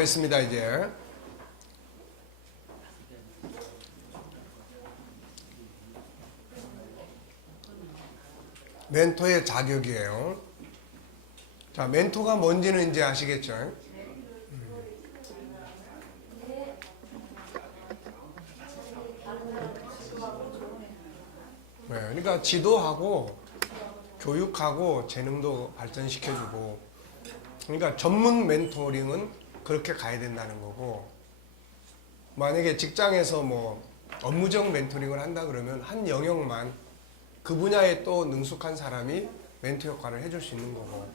보겠습니다. 이제 멘토의 자격이에요. 자, 멘토가 뭔지는 이제 아시겠죠? 네, 그러니까 지도하고 교육하고 재능도 발전시켜주고, 그러니까 전문 멘토링은 그렇게 가야 된다는 거고, 만약에 직장에서 뭐 업무적 멘토링을 한다 그러면 한 영역만 그 분야에 또 능숙한 사람이 멘토 역할을 해줄 수 있는 거고,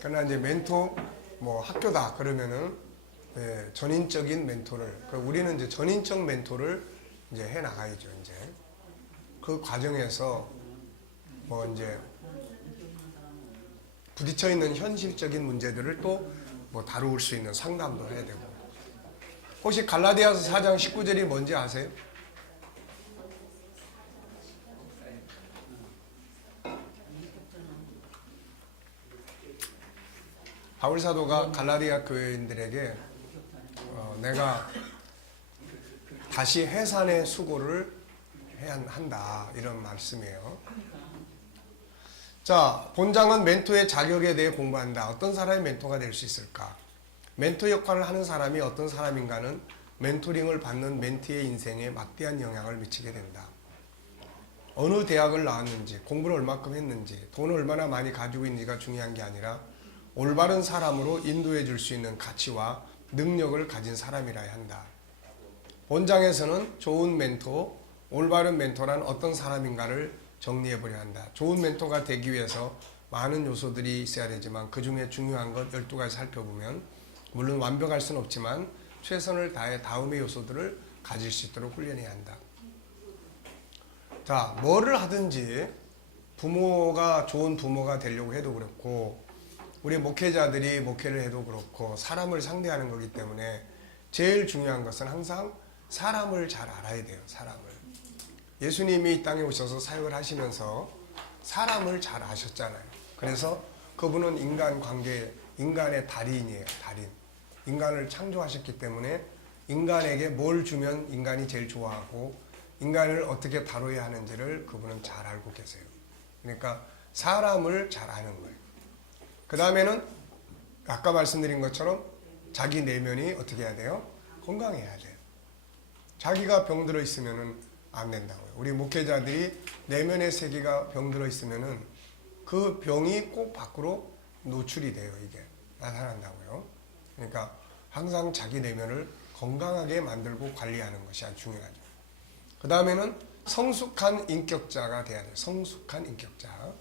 그러나 이제 멘토 뭐 학교다 그러면은 전인적인 멘토를, 우리는 이제 전인적 멘토를 이제 해 나가야죠. 이제 그 과정에서 뭐 이제 부딪혀 있는 현실적인 문제들을 또 뭐 다룰 수 있는 상담도 해야 되고. 혹시 갈라디아서 4장 19절이 뭔지 아세요? 바울 사도가 갈라디아 교회인들에게 내가 다시 해산의 수고를 해야 한다 이런 말씀이에요. 자, 본장은 멘토의 자격에 대해 공부한다. 어떤 사람이 멘토가 될 수 있을까? 멘토 역할을 하는 사람이 어떤 사람인가는 멘토링을 받는 멘티의 인생에 막대한 영향을 미치게 된다. 어느 대학을 나왔는지, 공부를 얼마큼 했는지, 돈을 얼마나 많이 가지고 있는지가 중요한 게 아니라 올바른 사람으로 인도해 줄 수 있는 가치와 능력을 가진 사람이라야 한다. 본장에서는 좋은 멘토, 올바른 멘토란 어떤 사람인가를 정리해 보려 한다. 좋은 멘토가 되기 위해서 많은 요소들이 있어야 되지만 그 중에 중요한 것 12가지 살펴보면, 물론 완벽할 수는 없지만 최선을 다해 다음의 요소들을 가질 수 있도록 훈련해야 한다. 자, 뭐를 하든지 부모가 좋은 부모가 되려고 해도 그렇고, 우리 목회자들이 목회를 해도 그렇고, 사람을 상대하는 거기 때문에 제일 중요한 것은 항상 사람을 잘 알아야 돼요. 사람을. 예수님이 이 땅에 오셔서 사역을 하시면서 사람을 잘 아셨잖아요. 그래서 그분은 인간 관계, 인간의 달인이에요. 달인. 인간을 창조하셨기 때문에 인간에게 뭘 주면 인간이 제일 좋아하고 인간을 어떻게 다뤄야 하는지를 그분은 잘 알고 계세요. 그러니까 사람을 잘 아는 거예요. 그 다음에는 아까 말씀드린 것처럼 자기 내면이 어떻게 해야 돼요? 건강해야 돼요. 자기가 병들어 있으면은 안 된다고요. 우리 목회자들이 내면의 세계가 병들어 있으면은 그 병이 꼭 밖으로 노출이 돼요. 이게 나타난다고요. 그러니까 항상 자기 내면을 건강하게 만들고 관리하는 것이 아주 중요하죠. 그 다음에는 성숙한 인격자가 돼야 돼요. 성숙한 인격자.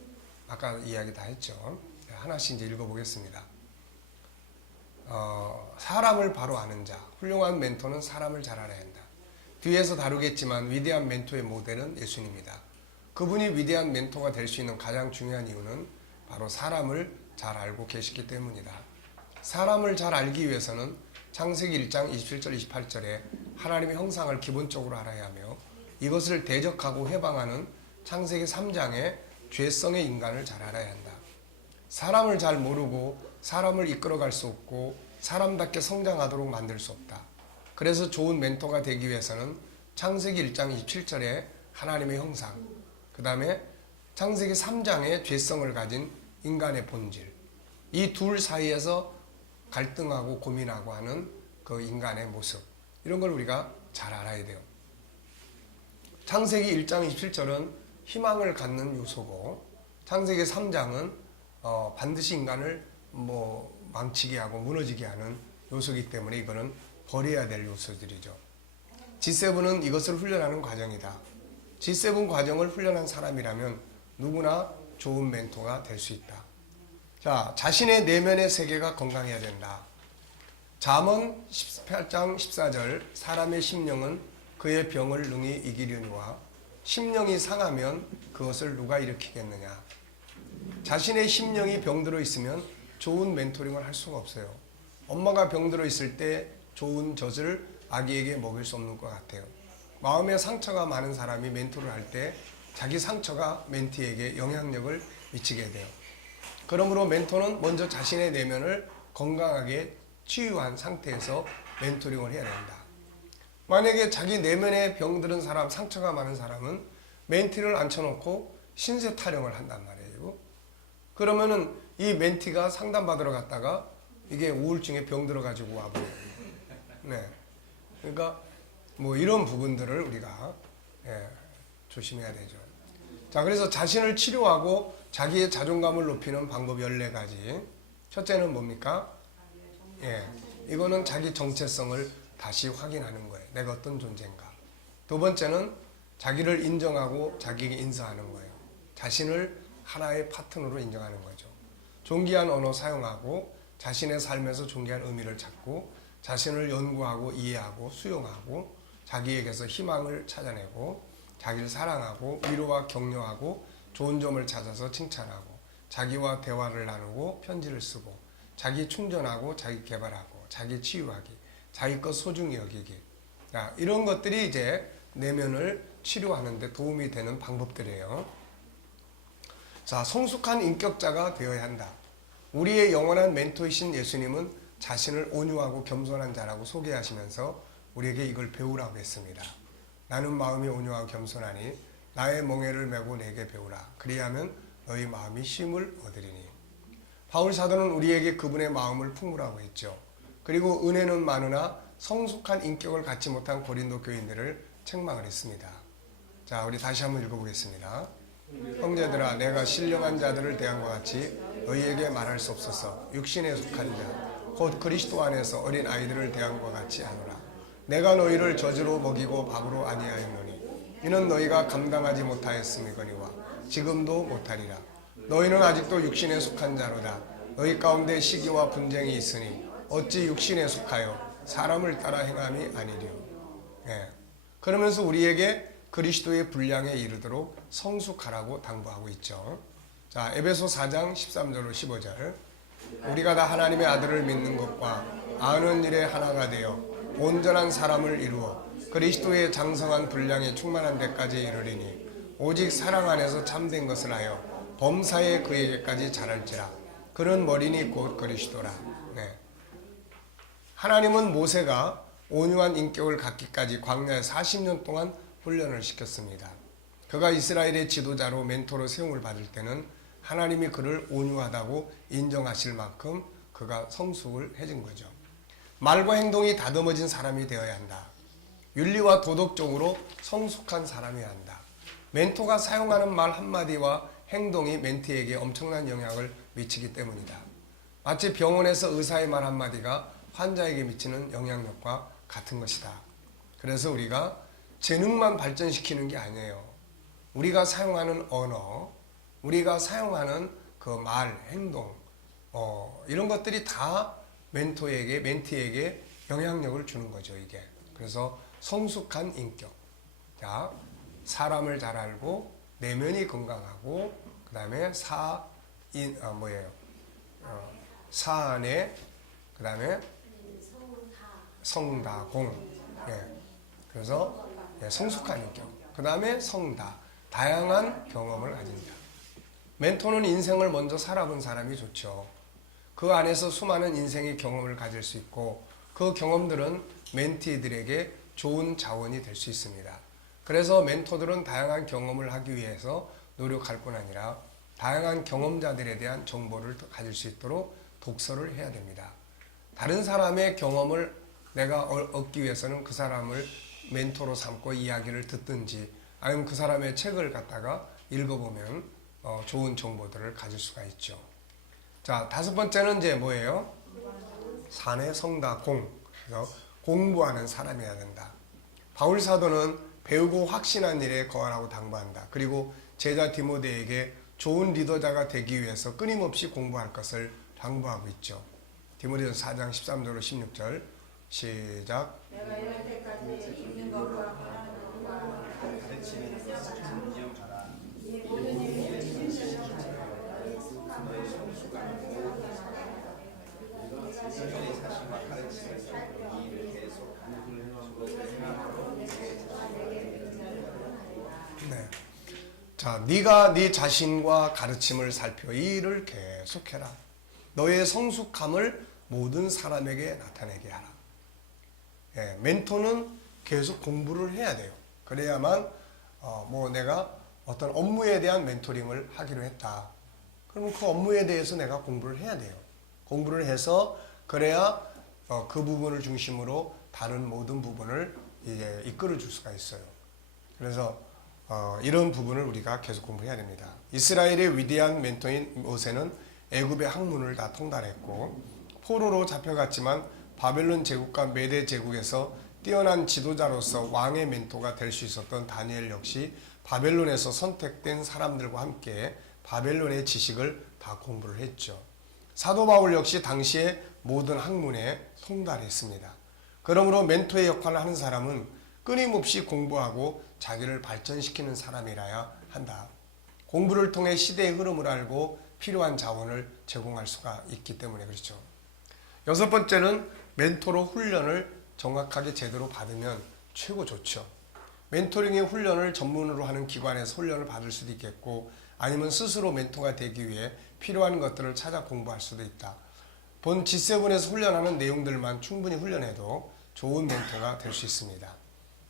아까 이야기 다 했죠. 하나씩 이제 읽어보겠습니다. 사람을 바로 아는 자. 훌륭한 멘토는 사람을 잘 알아야 한다. 뒤에서 다루겠지만 위대한 멘토의 모델은 예수님이다. 그분이 위대한 멘토가 될 수 있는 가장 중요한 이유는 바로 사람을 잘 알고 계시기 때문이다. 사람을 잘 알기 위해서는 창세기 1장 27절 28절에 하나님의 형상을 기본적으로 알아야 하며, 이것을 대적하고 해방하는 창세기 3장의 죄성의 인간을 잘 알아야 한다. 사람을 잘 모르고 사람을 이끌어갈 수 없고 사람답게 성장하도록 만들 수 없다. 그래서 좋은 멘토가 되기 위해서는 창세기 1장 27절에 하나님의 형상, 그 다음에 창세기 3장의 죄성을 가진 인간의 본질, 이 둘 사이에서 갈등하고 고민하고 하는 그 인간의 모습, 이런 걸 우리가 잘 알아야 돼요. 창세기 1장 27절은 희망을 갖는 요소고, 창세기 3장은 반드시 인간을 망치게 하고 무너지게 하는 요소이기 때문에 이거는 버려야 될 요소들이죠. G7은 이것을 훈련하는 과정이다. G7 과정을 훈련한 사람이라면 누구나 좋은 멘토가 될 수 있다. 자, 자신의 내면의 세계가 건강해야 된다. 잠언 18장 14절, 사람의 심령은 그의 병을 능히 이기려니와 심령이 상하면 그것을 누가 일으키겠느냐. 자신의 심령이 병들어 있으면 좋은 멘토링을 할 수가 없어요. 엄마가 병들어 있을 때 좋은 젖을 아기에게 먹일 수 없는 것 같아요. 마음에 상처가 많은 사람이 멘토를 할 때 자기 상처가 멘티에게 영향력을 미치게 돼요. 그러므로 멘토는 먼저 자신의 내면을 건강하게 치유한 상태에서 멘토링을 해야 된다. 만약에 자기 내면에 병들은 사람, 상처가 많은 사람은 멘티를 앉혀놓고 신세 타령을 한단 말이에요. 그러면은 이 멘티가 상담받으러 갔다가 이게 우울증에 병들어가지고 와버려요. 네. 그러니까 뭐 이런 부분들을 우리가 조심해야 되죠. 자, 그래서 자신을 치료하고 자기의 자존감을 높이는 방법 14가지. 첫째는 뭡니까? 이거는 자기 정체성을 다시 확인하는 거예요. 내가 어떤 존재인가. 두 번째는 자기를 인정하고 자기에게 인사하는 거예요. 자신을 하나의 파트너로 인정하는 거죠. 존귀한 언어 사용하고 자신의 삶에서 존귀한 의미를 찾고 자신을 연구하고 이해하고 수용하고 자기에게서 희망을 찾아내고 자기를 사랑하고 위로와 격려하고 좋은 점을 찾아서 칭찬하고 자기와 대화를 나누고 편지를 쓰고 자기 충전하고 자기 개발하고 자기 치유하기 자기 것 소중히 여기기. 자, 이런 것들이 이제 내면을 치료하는 데 도움이 되는 방법들이에요. 자, 성숙한 인격자가 되어야 한다. 우리의 영원한 멘토이신 예수님은 자신을 온유하고 겸손한 자라고 소개하시면서 우리에게 이걸 배우라고 했습니다. 나는 마음이 온유하고 겸손하니 나의 멍에를 메고 내게 배우라. 그리하면 너희 마음이 쉼을 얻으리니. 바울 사도는 우리에게 그분의 마음을 품으라고 했죠. 그리고 은혜는 많으나 성숙한 인격을 갖지 못한 고린도 교인들을 책망을 했습니다. 자, 우리 다시 한번 읽어보겠습니다. 형제들아, 내가 신령한 자들을 대한 것 같이 너희에게 말할 수 없어서 육신에 속한 자 곧 그리스도 안에서 어린 아이들을 대한 것 같이 하노라. 내가 너희를 젖으로 먹이고 밥으로 아니하였노니 이는 너희가 감당하지 못하였음이거니와 지금도 못하리라. 너희는 아직도 육신에 속한 자로다. 너희 가운데 시기와 분쟁이 있으니 어찌 육신에 속하여 사람을 따라 행함이 아니리요. 그러면서 우리에게 그리스도의 분량에 이르도록 성숙하라고 당부하고 있죠. 자, 에베소 4장 13절로 15절. 우리가 다 하나님의 아들을 믿는 것과 아는 일에 하나가 되어 온전한 사람을 이루어 그리스도의 장성한 분량에 충만한 데까지 이르리니 오직 사랑 안에서 참된 것을 하여 범사에 그에게까지 자랄지라. 그는 머리니 곧 그리스도라. 하나님은 모세가 온유한 인격을 갖기까지 광야에 40년 동안 훈련을 시켰습니다. 그가 이스라엘의 지도자로 멘토로 세움을 받을 때는 하나님이 그를 온유하다고 인정하실 만큼 그가 성숙을 해준 거죠. 말과 행동이 다듬어진 사람이 되어야 한다. 윤리와 도덕적으로 성숙한 사람이어야 한다. 멘토가 사용하는 말 한마디와 행동이 멘티에게 엄청난 영향을 미치기 때문이다. 마치 병원에서 의사의 말 한마디가 환자에게 미치는 영향력과 같은 것이다. 그래서 우리가 재능만 발전시키는 게 아니에요. 우리가 사용하는 언어, 우리가 사용하는 그 말, 행동, 이런 것들이 다 멘티에게 영향력을 주는 거죠, 이게. 그래서 성숙한 인격. 자, 사람을 잘 알고, 내면이 건강하고, 그 다음에 사안에, 그 다음에 성다공. 그래서 성숙한 인격. 그 다음에 성다. 다양한 경험을 가진다. 멘토는 인생을 먼저 살아본 사람이 좋죠. 그 안에서 수많은 인생의 경험을 가질 수 있고 그 경험들은 멘티들에게 좋은 자원이 될 수 있습니다. 그래서 멘토들은 다양한 경험을 하기 위해서 노력할 뿐 아니라 다양한 경험자들에 대한 정보를 가질 수 있도록 독서를 해야 됩니다. 다른 사람의 경험을 내가 얻기 위해서는 그 사람을 멘토로 삼고 이야기를 듣든지 아니면 그 사람의 책을 갖다가 읽어보면 좋은 정보들을 가질 수가 있죠. 자, 다섯 번째는 이제 뭐예요? 사내 성다공. 그래서 공부하는 사람이어야 된다. 바울 사도는 배우고 확신한 일에 거하라고 당부한다. 그리고 제자 디모데에게 좋은 리더자가 되기 위해서 끊임없이 공부할 것을 당부하고 있죠. 디모데전서 4장 13절로 16절 시작. 내가 이럴 때까지 읽는 것과 가르치는 것을 인정하라. 이 모든 일을 진실하여 너희 성숙한 너희 사실과 가르치면서 이 일을 계속 네. 자, 네가 네 자신과 가르침을 살펴 이 일을 계속해라. 너의 성숙함을 모든 사람에게 나타내게 하라. 예, 멘토는 계속 공부를 해야 돼요. 그래야만 뭐 내가 어떤 업무에 대한 멘토링을 하기로 했다. 그러면 그 업무에 대해서 내가 공부를 해야 돼요. 공부를 해서 그래야 그 부분을 중심으로 다른 모든 부분을 이제 이끌어 줄 수가 있어요. 그래서 이런 부분을 우리가 계속 공부해야 됩니다. 이스라엘의 위대한 멘토인 모세는 애굽의 학문을 다 통달했고 포로로 잡혀갔지만 바벨론 제국과 메대 제국에서 뛰어난 지도자로서 왕의 멘토가 될 수 있었던 다니엘 역시 바벨론에서 선택된 사람들과 함께 바벨론의 지식을 다 공부를 했죠. 사도 바울 역시 당시의 모든 학문에 통달했습니다. 그러므로 멘토의 역할을 하는 사람은 끊임없이 공부하고 자기를 발전시키는 사람이라야 한다. 공부를 통해 시대의 흐름을 알고 필요한 자원을 제공할 수가 있기 때문에 그렇죠. 여섯 번째는 멘토로 훈련을 정확하게 제대로 받으면 최고 좋죠. 멘토링의 훈련을 전문으로 하는 기관에서 훈련을 받을 수도 있겠고 아니면 스스로 멘토가 되기 위해 필요한 것들을 찾아 공부할 수도 있다. 본 G7에서 훈련하는 내용들만 충분히 훈련해도 좋은 멘토가 될 수 있습니다.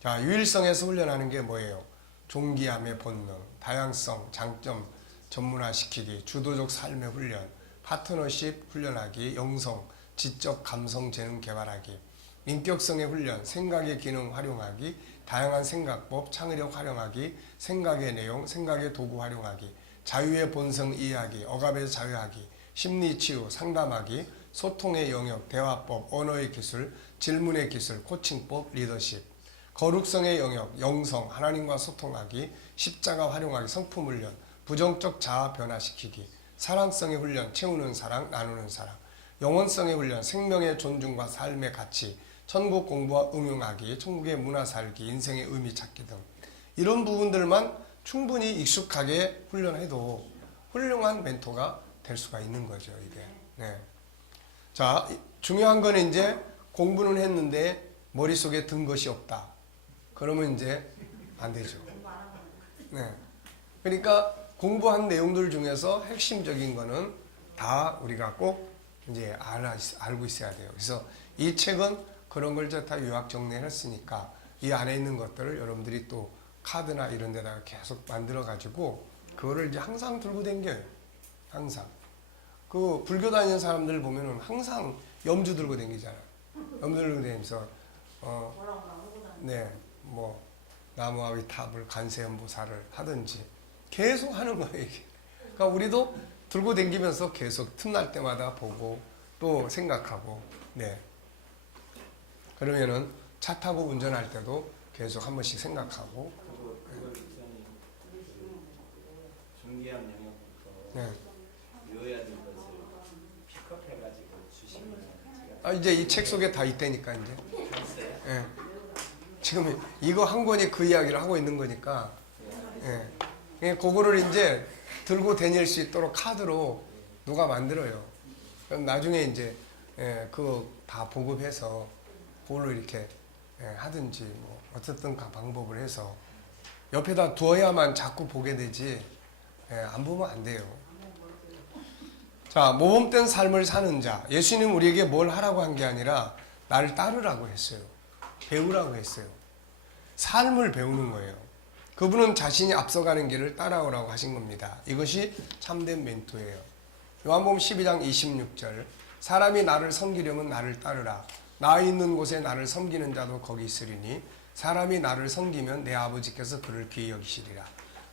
자, 유일성에서 훈련하는 게 뭐예요? 존귀함의 본능, 다양성, 장점 전문화시키기, 주도적 삶의 훈련, 파트너십 훈련하기, 영성, 지적 감성 재능 개발하기, 인격성의 훈련, 생각의 기능 활용하기, 다양한 생각법, 창의력 활용하기, 생각의 내용, 생각의 도구 활용하기, 자유의 본성 이해하기, 억압에서 자유하기, 심리 치유, 상담하기, 소통의 영역, 대화법, 언어의 기술, 질문의 기술, 코칭법, 리더십, 거룩성의 영역, 영성, 하나님과 소통하기, 십자가 활용하기, 성품 훈련, 부정적 자아 변화시키기, 사랑성의 훈련, 채우는 사랑, 나누는 사랑, 영혼성의 훈련, 생명의 존중과 삶의 가치, 천국 공부와 응용하기, 천국의 문화 살기, 인생의 의미 찾기 등 이런 부분들만 충분히 익숙하게 훈련해도 훌륭한 멘토가 될 수가 있는 거죠, 이게. 네. 자, 중요한 건 이제 공부는 했는데 머릿속에 든 것이 없다. 그러면 이제 안 되죠. 네. 그러니까 공부한 내용들 중에서 핵심적인 거는 다 우리가 꼭 이제 알고 있어야 돼요. 그래서 이 책은 그런 걸 다 요약 정리를 했으니까 이 안에 있는 것들을 여러분들이 또 카드나 이런 데다가 계속 만들어 가지고 그거를 이제 항상 들고 다녀요. 항상. 그 불교 다니는 사람들 보면은 항상 염주 들고 다니잖아요. 염주 들고 다니면서 네, 뭐 나무와 위탑을 관세음보살을 하든지 계속 하는 거예요. 이게. 그러니까 우리도 들고 다니면서 계속 틈날 때마다 보고 또 생각하고 네. 그러면은 차 타고 운전할 때도 계속 한 번씩 생각하고 그걸 존귀한 영역부터 네. 외워야 될 것을 픽업해가지고 주시면 아, 이제 이 책 속에 다 있다니까 이제. 했어요. 예. 지금 이거 한 권이 그 이야기를 하고 있는 거니까 예. 예, 그거를 이제 들고 다닐 수 있도록 카드로 누가 만들어요. 그럼 나중에 이제 예, 그거 다 보급해서 그걸로 이렇게 예, 하든지 뭐 어쨌든 그 방법을 해서 옆에다 두어야만 자꾸 보게 되지 예, 안 보면 안 돼요. 자, 모범된 삶을 사는 자. 예수님 우리에게 뭘 하라고 한 게 아니라 나를 따르라고 했어요. 배우라고 했어요. 삶을 배우는 거예요. 그분은 자신이 앞서가는 길을 따라오라고 하신 겁니다. 이것이 참된 멘토예요. 요한복음 12장 26절 사람이 나를 섬기려면 나를 따르라. 나 있는 곳에 나를 섬기는 자도 거기 있으리니 사람이 나를 섬기면 내 아버지께서 그를 귀히 여기시리라.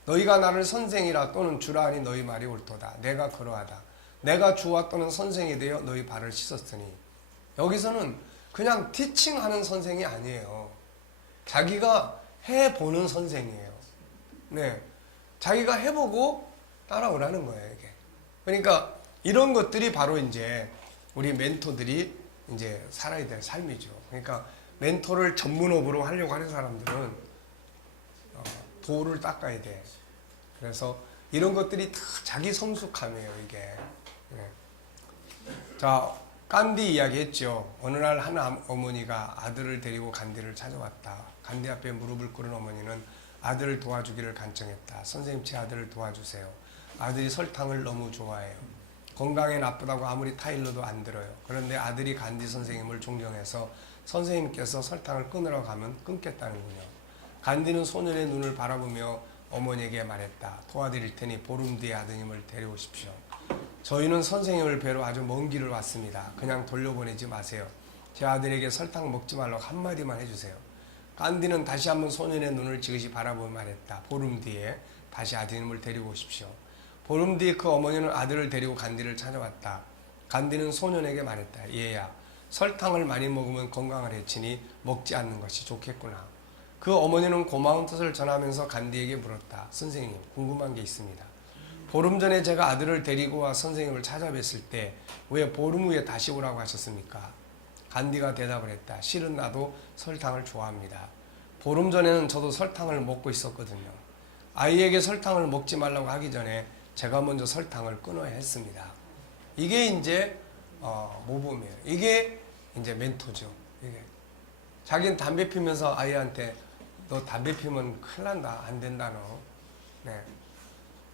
너희가 나를 선생이라 또는 주라 하니 너희 말이 옳도다. 내가 그러하다. 내가 주와 또는 선생이 되어 너희 발을 씻었으니. 여기서는 그냥 티칭하는 선생이 아니에요. 자기가 해보는 선생이에요. 네, 자기가 해보고 따라오라는 거예요, 이게. 그러니까 이런 것들이 바로 이제 우리 멘토들이 이제 살아야 될 삶이죠. 그러니까 멘토를 전문업으로 하려고 하는 사람들은 도를 닦아야 돼. 그래서 이런 것들이 다 자기 성숙함이에요, 이게. 네. 자, 간디 이야기했죠. 어느 날 한 어머니가 아들을 데리고 간디를 찾아왔다. 간디 앞에 무릎을 꿇은 어머니는 아들을 도와주기를 간청했다. 선생님, 제 아들을 도와주세요. 아들이 설탕을 너무 좋아해요. 건강에 나쁘다고 아무리 타일러도 안 들어요. 그런데 아들이 간디 선생님을 존경해서 선생님께서 설탕을 끊으라고 하면 끊겠다는군요. 간디는 소년의 눈을 바라보며 어머니에게 말했다. 도와드릴 테니 보름 뒤에 아드님을 데려오십시오. 저희는 선생님을 뵈러 아주 먼 길을 왔습니다. 그냥 돌려보내지 마세요. 제 아들에게 설탕 먹지 말라고 한마디만 해주세요. 간디는 다시 한번 소년의 눈을 지그시 바라보며 말했다. 보름 뒤에 다시 아드님을 데리고 오십시오. 보름 뒤에 그 어머니는 아들을 데리고 간디를 찾아왔다. 간디는 소년에게 말했다. 얘야, 설탕을 많이 먹으면 건강을 해치니 먹지 않는 것이 좋겠구나. 그 어머니는 고마운 뜻을 전하면서 간디에게 물었다. 선생님, 궁금한 게 있습니다. 보름 전에 제가 아들을 데리고 와 선생님을 찾아뵀을 때 왜 보름 후에 다시 오라고 하셨습니까? 간디가 대답을 했다. 실은 나도 설탕을 좋아합니다. 보름 전에는 저도 설탕을 먹고 있었거든요. 아이에게 설탕을 먹지 말라고 하기 전에 제가 먼저 설탕을 끊어야 했습니다. 이게 이제 모범이에요. 이게 이제 멘토죠. 이게 자기는 담배 피면서 아이한테 너 담배 피면 큰일 난다. 안 된다 너. 네.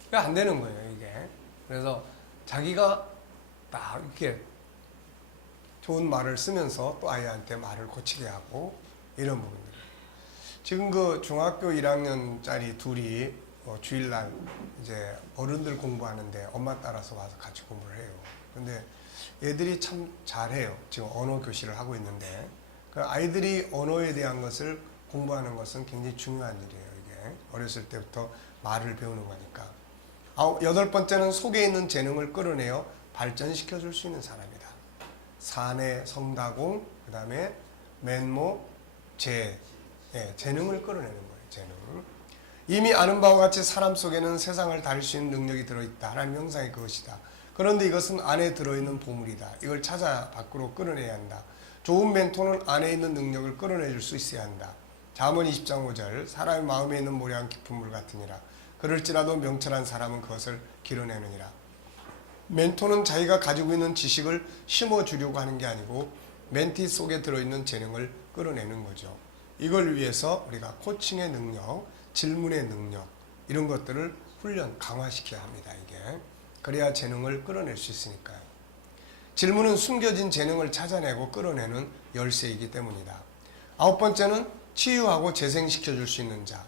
그게 안 되는 거예요, 이게. 그래서 자기가 딱 이렇게 좋은 말을 쓰면서 또 아이한테 말을 고치게 하고 이런 부분들. 지금 그 중학교 1학년짜리 둘이 주일날 이제 어른들 공부하는데 엄마 따라서 와서 같이 공부를 해요. 근데 얘들이 참 잘해요. 지금 언어 교실을 하고 있는데 그 아이들이 언어에 대한 것을 공부하는 것은 굉장히 중요한 일이에요. 이게 어렸을 때부터 말을 배우는 거니까. 8번째는 속에 있는 재능을 끌어내어 발전시켜 줄 수 있는 사람이다. 사내, 성다공, 그 다음에 맨모, 재능을 끌어내는 거예요. 재능. 이미 아는 바와 같이 사람 속에는 세상을 다룰 수 있는 능력이 들어있다. 하나님 형상이 그것이다. 그런데 이것은 안에 들어있는 보물이다. 이걸 찾아 밖으로 끌어내야 한다. 좋은 멘토는 안에 있는 능력을 끌어내줄 수 있어야 한다. 잠언 20장 5절 사람의 마음에 있는 모래한 깊은 물 같으니라. 그럴지라도 명철한 사람은 그것을 길어내느니라. 멘토는 자기가 가지고 있는 지식을 심어주려고 하는 게 아니고 멘티 속에 들어있는 재능을 끌어내는 거죠. 이걸 위해서 우리가 코칭의 능력, 질문의 능력 이런 것들을 훈련, 강화시켜야 합니다. 이게 그래야 재능을 끌어낼 수 있으니까요. 질문은 숨겨진 재능을 찾아내고 끌어내는 열쇠이기 때문이다. 9번째는 치유하고 재생시켜줄 수 있는 자.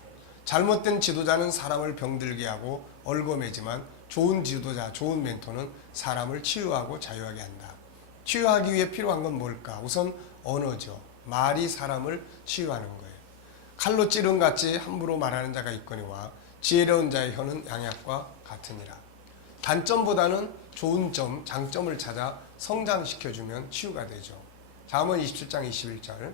잘못된 지도자는 사람을 병들게 하고 얼거매지만 좋은 지도자, 좋은 멘토는 사람을 치유하고 자유하게 한다. 치유하기 위해 필요한 건 뭘까? 우선 언어죠. 말이 사람을 치유하는 거예요. 칼로 찌른 같이 함부로 말하는 자가 있거니와 지혜로운 자의 혀는 양약과 같으니라. 단점보다는 좋은 점, 장점을 찾아 성장시켜주면 치유가 되죠. 잠언 27장 21절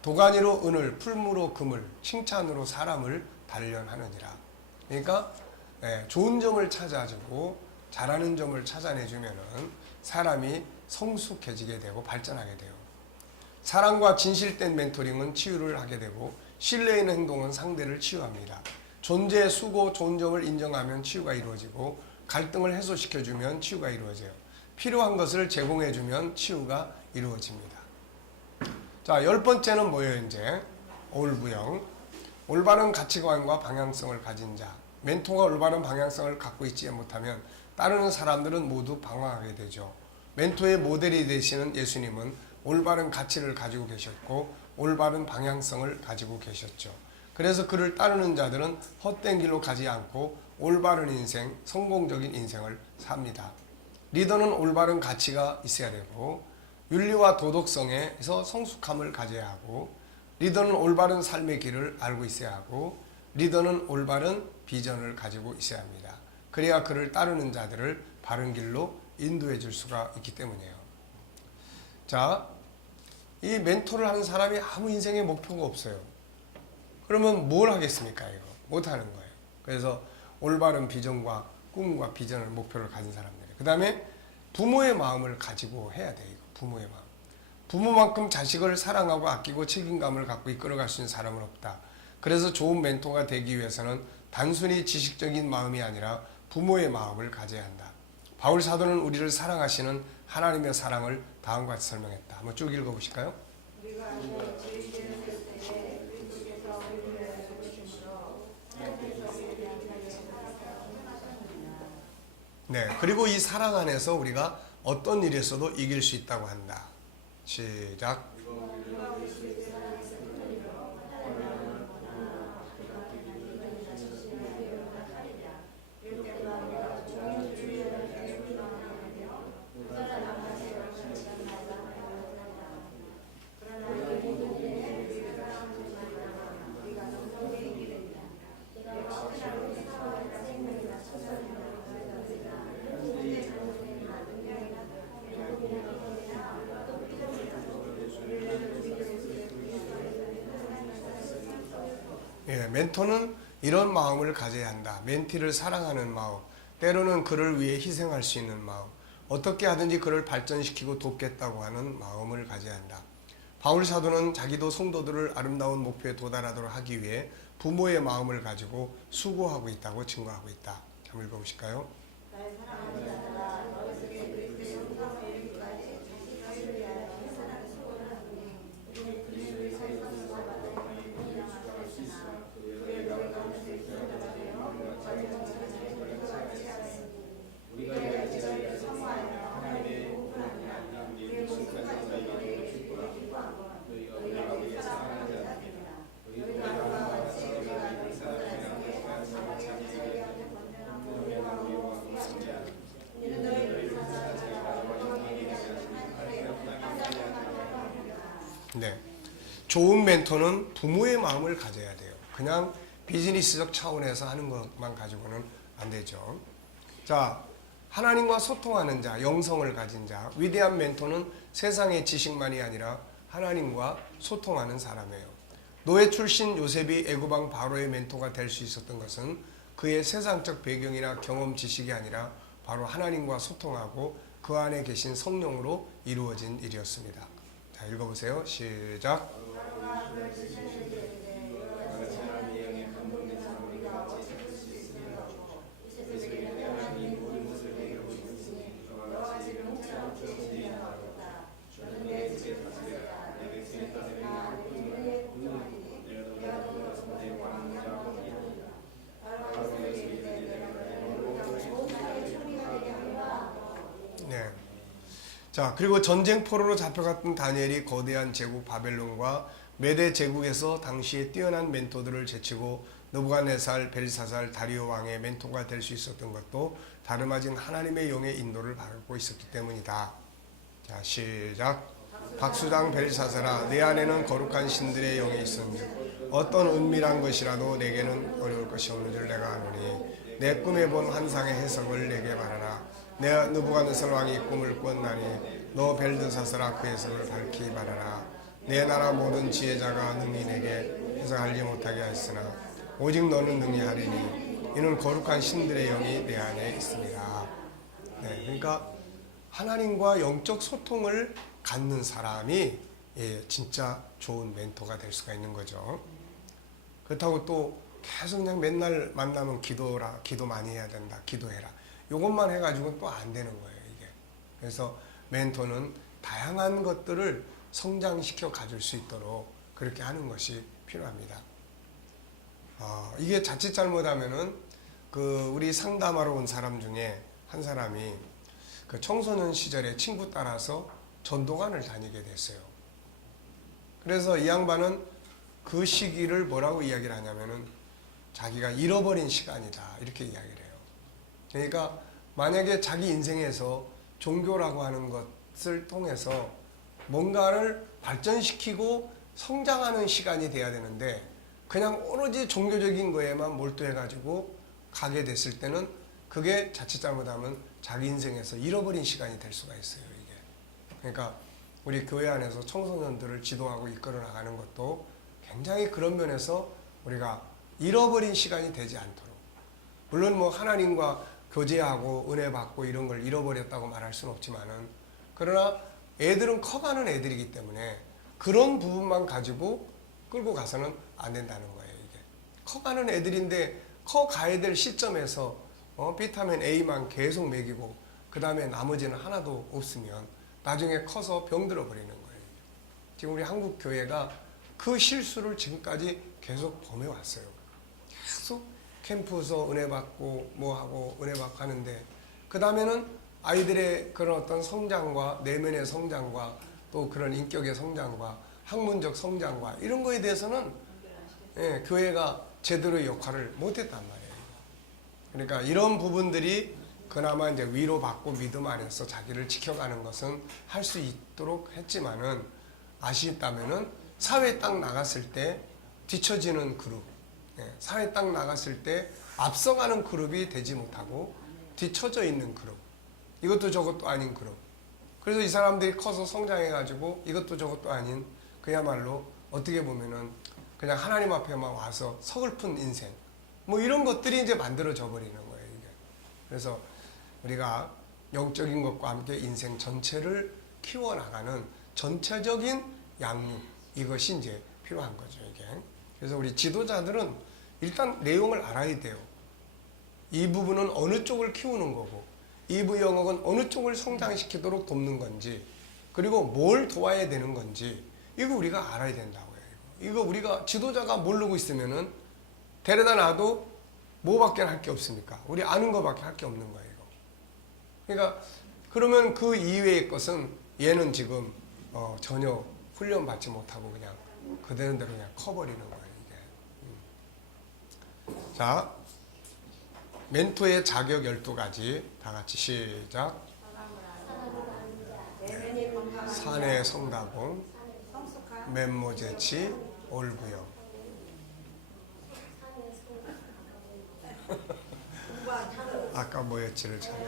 도가니로 은을, 풀무로 금을, 칭찬으로 사람을 단련하느니라. 그러니까 좋은 점을 찾아주고 잘하는 점을 찾아내주면 사람이 성숙해지게 되고 발전하게 돼요. 사랑과 진실된 멘토링은 치유를 하게 되고 신뢰 있는 행동은 상대를 치유합니다. 존재의 수고, 좋은 점을 인정하면 치유가 이루어지고 갈등을 해소시켜주면 치유가 이루어져요. 필요한 것을 제공해주면 치유가 이루어집니다. 자, 10번째는 뭐예요? 이제 올부형. 올바른 가치관과 방향성을 가진 자. 멘토가 올바른 방향성을 갖고 있지 못하면 따르는 사람들은 모두 방황하게 되죠. 멘토의 모델이 되시는 예수님은 올바른 가치를 가지고 계셨고 올바른 방향성을 가지고 계셨죠. 그래서 그를 따르는 자들은 헛된 길로 가지 않고 올바른 인생, 성공적인 인생을 삽니다. 리더는 올바른 가치가 있어야 되고 윤리와 도덕성에서 성숙함을 가져야 하고 리더는 올바른 삶의 길을 알고 있어야 하고 리더는 올바른 비전을 가지고 있어야 합니다. 그래야 그를 따르는 자들을 바른 길로 인도해 줄 수가 있기 때문이에요. 자, 이 멘토를 하는 사람이 아무 인생의 목표가 없어요. 그러면 뭘 하겠습니까? 이거 못하는 거예요. 그래서 올바른 비전과 꿈과 비전을 목표를 가진 사람들. 그 다음에 부모의 마음을 가지고 해야 돼요. 부모의 마음. 부모만큼 자식을 사랑하고 아끼고 책임감을 갖고 이끌어갈 수 있는 사람은 없다. 그래서 좋은 멘토가 되기 위해서는 단순히 지식적인 마음이 아니라 부모의 마음을 가져야 한다. 바울 사도는 우리를 사랑하시는 하나님의 사랑을 다음과 같이 설명했다. 한번 쭉 읽어보실까요? 우리가 죄인 되는 때에 그리스도께서 우리를 위하여 죽으심으로 하나님께서 우리를 위하여 사랑하셨느니라. 네, 그리고 이 사랑 안에서 우리가 어떤 일에서도 이길 수 있다고 한다. 시작. 예, 멘토는 이런 마음을 가져야 한다. 멘티를 사랑하는 마음, 때로는 그를 위해 희생할 수 있는 마음, 어떻게 하든지 그를 발전시키고 돕겠다고 하는 마음을 가져야 한다. 바울 사도는 자기도 성도들을 아름다운 목표에 도달하도록 하기 위해 부모의 마음을 가지고 수고하고 있다고 증거하고 있다. 한번 읽어보실까요? 나의 사랑하는 자들아 너희 속에 그리스도의 영광을 이루기까지 자기 자신을 위하여 희생하는 수고를 하니 우리는 그리스도의 사역을 받아 분이랑 하셨으나 그의 너희 가운데서 기도가 되어 저희는 저희의 같이 하였으니 우리가 이제를 사모하여 하나님의 오픈하니라 그의 모습까지 너희에게 기뻐한 것 너희가 우리의 사랑하는 자들이라 너희가 그와 같이 우리가 너희 사랑하는 자들에게 자기에게 하는 건면한 모든 이는 너희를 위하여 네, 좋은 멘토는 부모의 마음을 가져야 돼요. 그냥 비즈니스적 차원에서 하는 것만 가지고는 안 되죠. 자, 하나님과 소통하는 자, 영성을 가진 자, 위대한 멘토는 세상의 지식만이 아니라 하나님과 소통하는 사람이에요. 노예 출신 요셉이 애굽왕 바로의 멘토가 될 수 있었던 것은 그의 세상적 배경이나 경험 지식이 아니라 바로 하나님과 소통하고 그 안에 계신 성령으로 이루어진 일이었습니다. 자, 읽어보세요. 시작. 네. 자, 그리고 전쟁 포로로 잡혀갔던 다니엘이 거대한 제국 바벨론과 메대 제국에서 당시에 뛰어난 멘토들을 제치고 느부갓네살, 벨사살, 다리오 왕의 멘토가 될 수 있었던 것도 다름아진 하나님의 영의 인도를 받고 있었기 때문이다. 자, 시작. 박수장 벨사살아, 내 안에는 거룩한 신들의 영이 있은즉 어떤 은밀한 것이라도 내게는 어려울 것이 없는 줄 내가 아노니 내 꿈에 본 환상의 해석을 내게 말하라. 내 느부갓네살 왕이 꿈을 꿨나니 너 벨드사살아 그 해석을 밝히 말하라. 내 나라 모든 지혜자가 능히 내게 해석하지 못하게 하였으나 오직 너는 능히 하리니 이는 거룩한 신들의 영이 내 안에 있습니다. 네, 그러니까 하나님과 영적 소통을 갖는 사람이 진짜 좋은 멘토가 될 수가 있는 거죠. 그렇다고 또 계속 그냥 맨날 만나면 기도 많이 해야 된다, 기도해라. 이것만 해가지고는 또 안 되는 거예요, 이게. 그래서 멘토는 다양한 것들을 성장시켜 가질 수 있도록 그렇게 하는 것이 필요합니다. 이게 자칫 잘못하면은 우리 상담하러 온 사람 중에 한 사람이 그 청소년 시절에 친구 따라서 전도관을 다니게 됐어요. 그래서 이 양반은 그 시기를 뭐라고 이야기를 하냐면은 자기가 잃어버린 시간이다, 이렇게 이야기를 해요. 그러니까 만약에 자기 인생에서 종교라고 하는 것을 통해서 뭔가를 발전시키고 성장하는 시간이 돼야 되는데 그냥 오로지 종교적인 거에만 몰두해가지고 가게 됐을 때는 그게 자칫 잘못하면 자기 인생에서 잃어버린 시간이 될 수가 있어요, 이게. 그러니까 우리 교회 안에서 청소년들을 지도하고 이끌어 나가는 것도 굉장히 그런 면에서 우리가 잃어버린 시간이 되지 않도록, 물론 뭐 하나님과 교제하고 은혜 받고 이런 걸 잃어버렸다고 말할 수는 없지만은, 그러나 애들은 커가는 애들이기 때문에 그런 부분만 가지고 끌고 가서는 안 된다는 거예요. 이게 커가는 애들인데 커가야 될 시점에서 비타민 A만 계속 먹이고 그 다음에 나머지는 하나도 없으면 나중에 커서 병들어 버리는 거예요. 지금 우리 한국 교회가 그 실수를 지금까지 계속 범해왔어요. 계속 캠프에서 은혜 받고 뭐 하고 은혜 받고 하는데 그 다음에는 아이들의 그런 어떤 성장과 내면의 성장과 또 그런 인격의 성장과 학문적 성장과 이런 거에 대해서는 교회가 제대로 역할을 못했단 말이에요. 그러니까 이런 부분들이 그나마 이제 위로받고 믿음 안에서 자기를 지켜가는 것은 할 수 있도록 했지만은 아쉽다면은 사회에 딱 나갔을 때 뒤처지는 그룹, 사회에 딱 나갔을 때 앞서가는 그룹이 되지 못하고 뒤처져 있는 그룹, 이것도 저것도 아닌 그룹. 그래서 이 사람들이 커서 성장해가지고 이것도 저것도 아닌 그야말로 어떻게 보면은 그냥 하나님 앞에만 와서 서글픈 인생, 뭐 이런 것들이 이제 만들어져 버리는 거예요, 이게. 그래서 우리가 영적인 것과 함께 인생 전체를 키워나가는 전체적인 양육, 이것이 이제 필요한 거죠, 이게. 그래서 우리 지도자들은 일단 내용을 알아야 돼요. 이 부분은 어느 쪽을 키우는 거고, 이 부영역은 어느 쪽을 성장시키도록 돕는 건지, 그리고 뭘 도와야 되는 건지, 이거 우리가 알아야 된다고요. 이거 우리가 지도자가 모르고 있으면은 데려다 놔도 뭐밖에 할 게 없습니까? 우리 아는 거밖에 할 게 없는 거예요. 이거. 그러니까 그러면 그 이외의 것은 얘는 지금 전혀 훈련 받지 못하고 그냥 그대로 그냥 커버리는 거예요. 이게. 자, 멘토의 자격 12가지 다 같이 시작. 사내 성다봉, 멘모제치, 올부영. 아까 뭐였지를 찾아.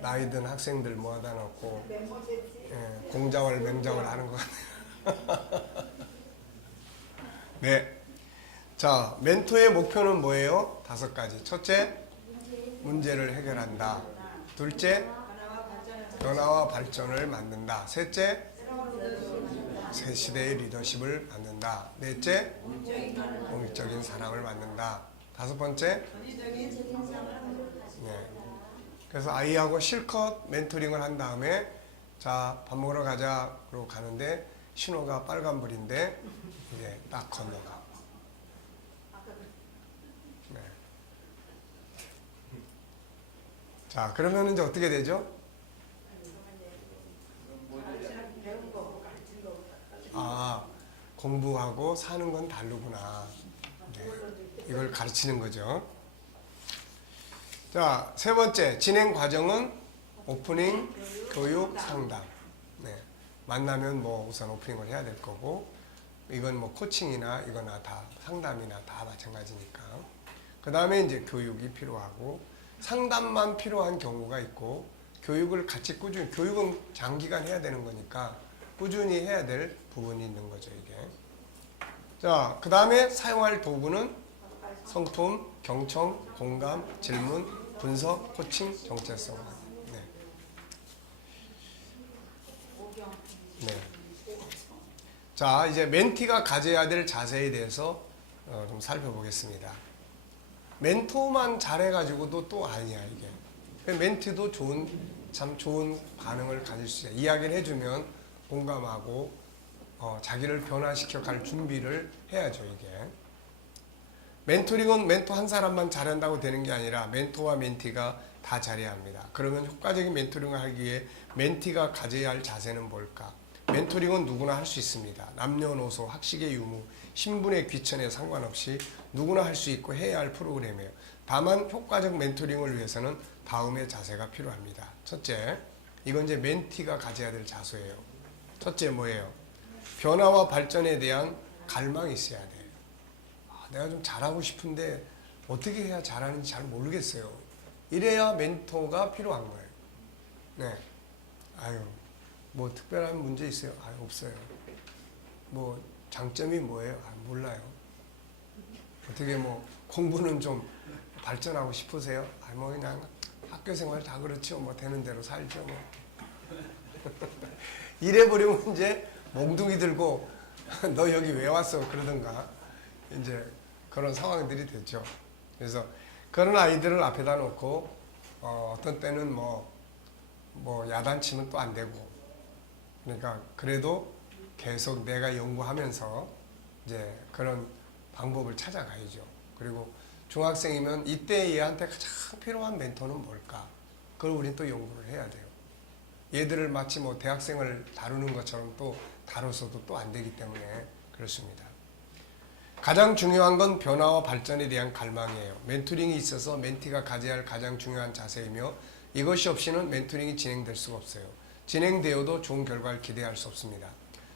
나이 든 학생들 모아다 놓고 공자월 맹자월 하는 것 같아요. 네. 자, 멘토의 목표는 뭐예요? 5가지. 첫째, 문제를 해결한다. 둘째, 변화와 발전을 만든다. 셋째, 새 시대의 리더십을 만든다. 넷째, 공익적인 사람을 만든다. 5번째, 네. 그래서 아이하고 실컷 멘토링을 한 다음에 자, 밥 먹으러 가자. 그러고 가는데 신호가 빨간불인데 이제 딱 건너가. 네. 자, 그러면 이제 어떻게 되죠? 아, 공부하고 사는 건 다르구나. 네. 이걸 가르치는 거죠. 자, 세 번째, 진행 과정은 오프닝, 교육, 상담. 네. 만나면 뭐 우선 오프닝을 해야 될 거고, 이건 뭐 코칭이나 이거나 다 상담이나 다 마찬가지니까. 그 다음에 이제 교육이 필요하고, 상담만 필요한 경우가 있고, 교육을 같이 꾸준히, 교육은 장기간 해야 되는 거니까 꾸준히 해야 될 부분이 있는 거죠, 이게. 자, 그 다음에 사용할 도구는 성품, 경청, 공감, 질문, 분석, 코칭, 정체성. 네. 네. 자, 이제 멘티가 가져야 될 자세에 대해서 좀 살펴보겠습니다. 멘토만 잘해가지고도 또 아니야, 이게. 멘티도 참 좋은 반응을 가질 수 있어요. 이야기를 해주면 공감하고 자기를 변화시켜 갈 준비를 해야죠, 이게. 멘토링은 멘토 한 사람만 잘한다고 되는 게 아니라 멘토와 멘티가 다 잘해야 합니다. 그러면 효과적인 멘토링을 하기 위해 멘티가 가져야 할 자세는 뭘까? 멘토링은 누구나 할 수 있습니다. 남녀노소, 학식의 유무, 신분의 귀천에 상관없이 누구나 할 수 있고 해야 할 프로그램이에요. 다만 효과적 멘토링을 위해서는 다음의 자세가 필요합니다. 첫째, 이건 이제 멘티가 가져야 될 자세예요. 첫째 뭐예요? 변화와 발전에 대한 갈망이 있어야 돼요. 내가 좀 잘하고 싶은데 어떻게 해야 잘하는지 잘 모르겠어요. 이래야 멘토가 필요한 거예요. 네. 아유, 뭐 특별한 문제 있어요? 아유, 없어요. 뭐 장점이 뭐예요? 몰라요. 어떻게 뭐 공부는 좀 발전하고 싶으세요? 뭐 그냥 학교 생활 다 그렇죠. 뭐 되는 대로 살죠. 뭐. 이래버리면 이제 몽둥이 들고 너 여기 왜 왔어? 그러던가 이제 그런 상황들이 됐죠. 그래서 그런 아이들을 앞에다 놓고 어떤 때는 뭐 야단치면 또 안 되고, 그러니까 그래도 계속 내가 연구하면서 이제 그런 방법을 찾아가야죠. 그리고 중학생이면 이때 얘한테 가장 필요한 멘토는 뭘까? 그걸 우리는 또 연구를 해야 돼요. 얘들을 마치 뭐 대학생을 다루는 것처럼 또 다뤄서도 또 안 되기 때문에 그렇습니다. 가장 중요한 건 변화와 발전에 대한 갈망이에요. 멘토링이 있어서 멘티가 가져야 할 가장 중요한 자세이며, 이것이 없이는 멘토링이 진행될 수가 없어요. 진행되어도 좋은 결과를 기대할 수 없습니다.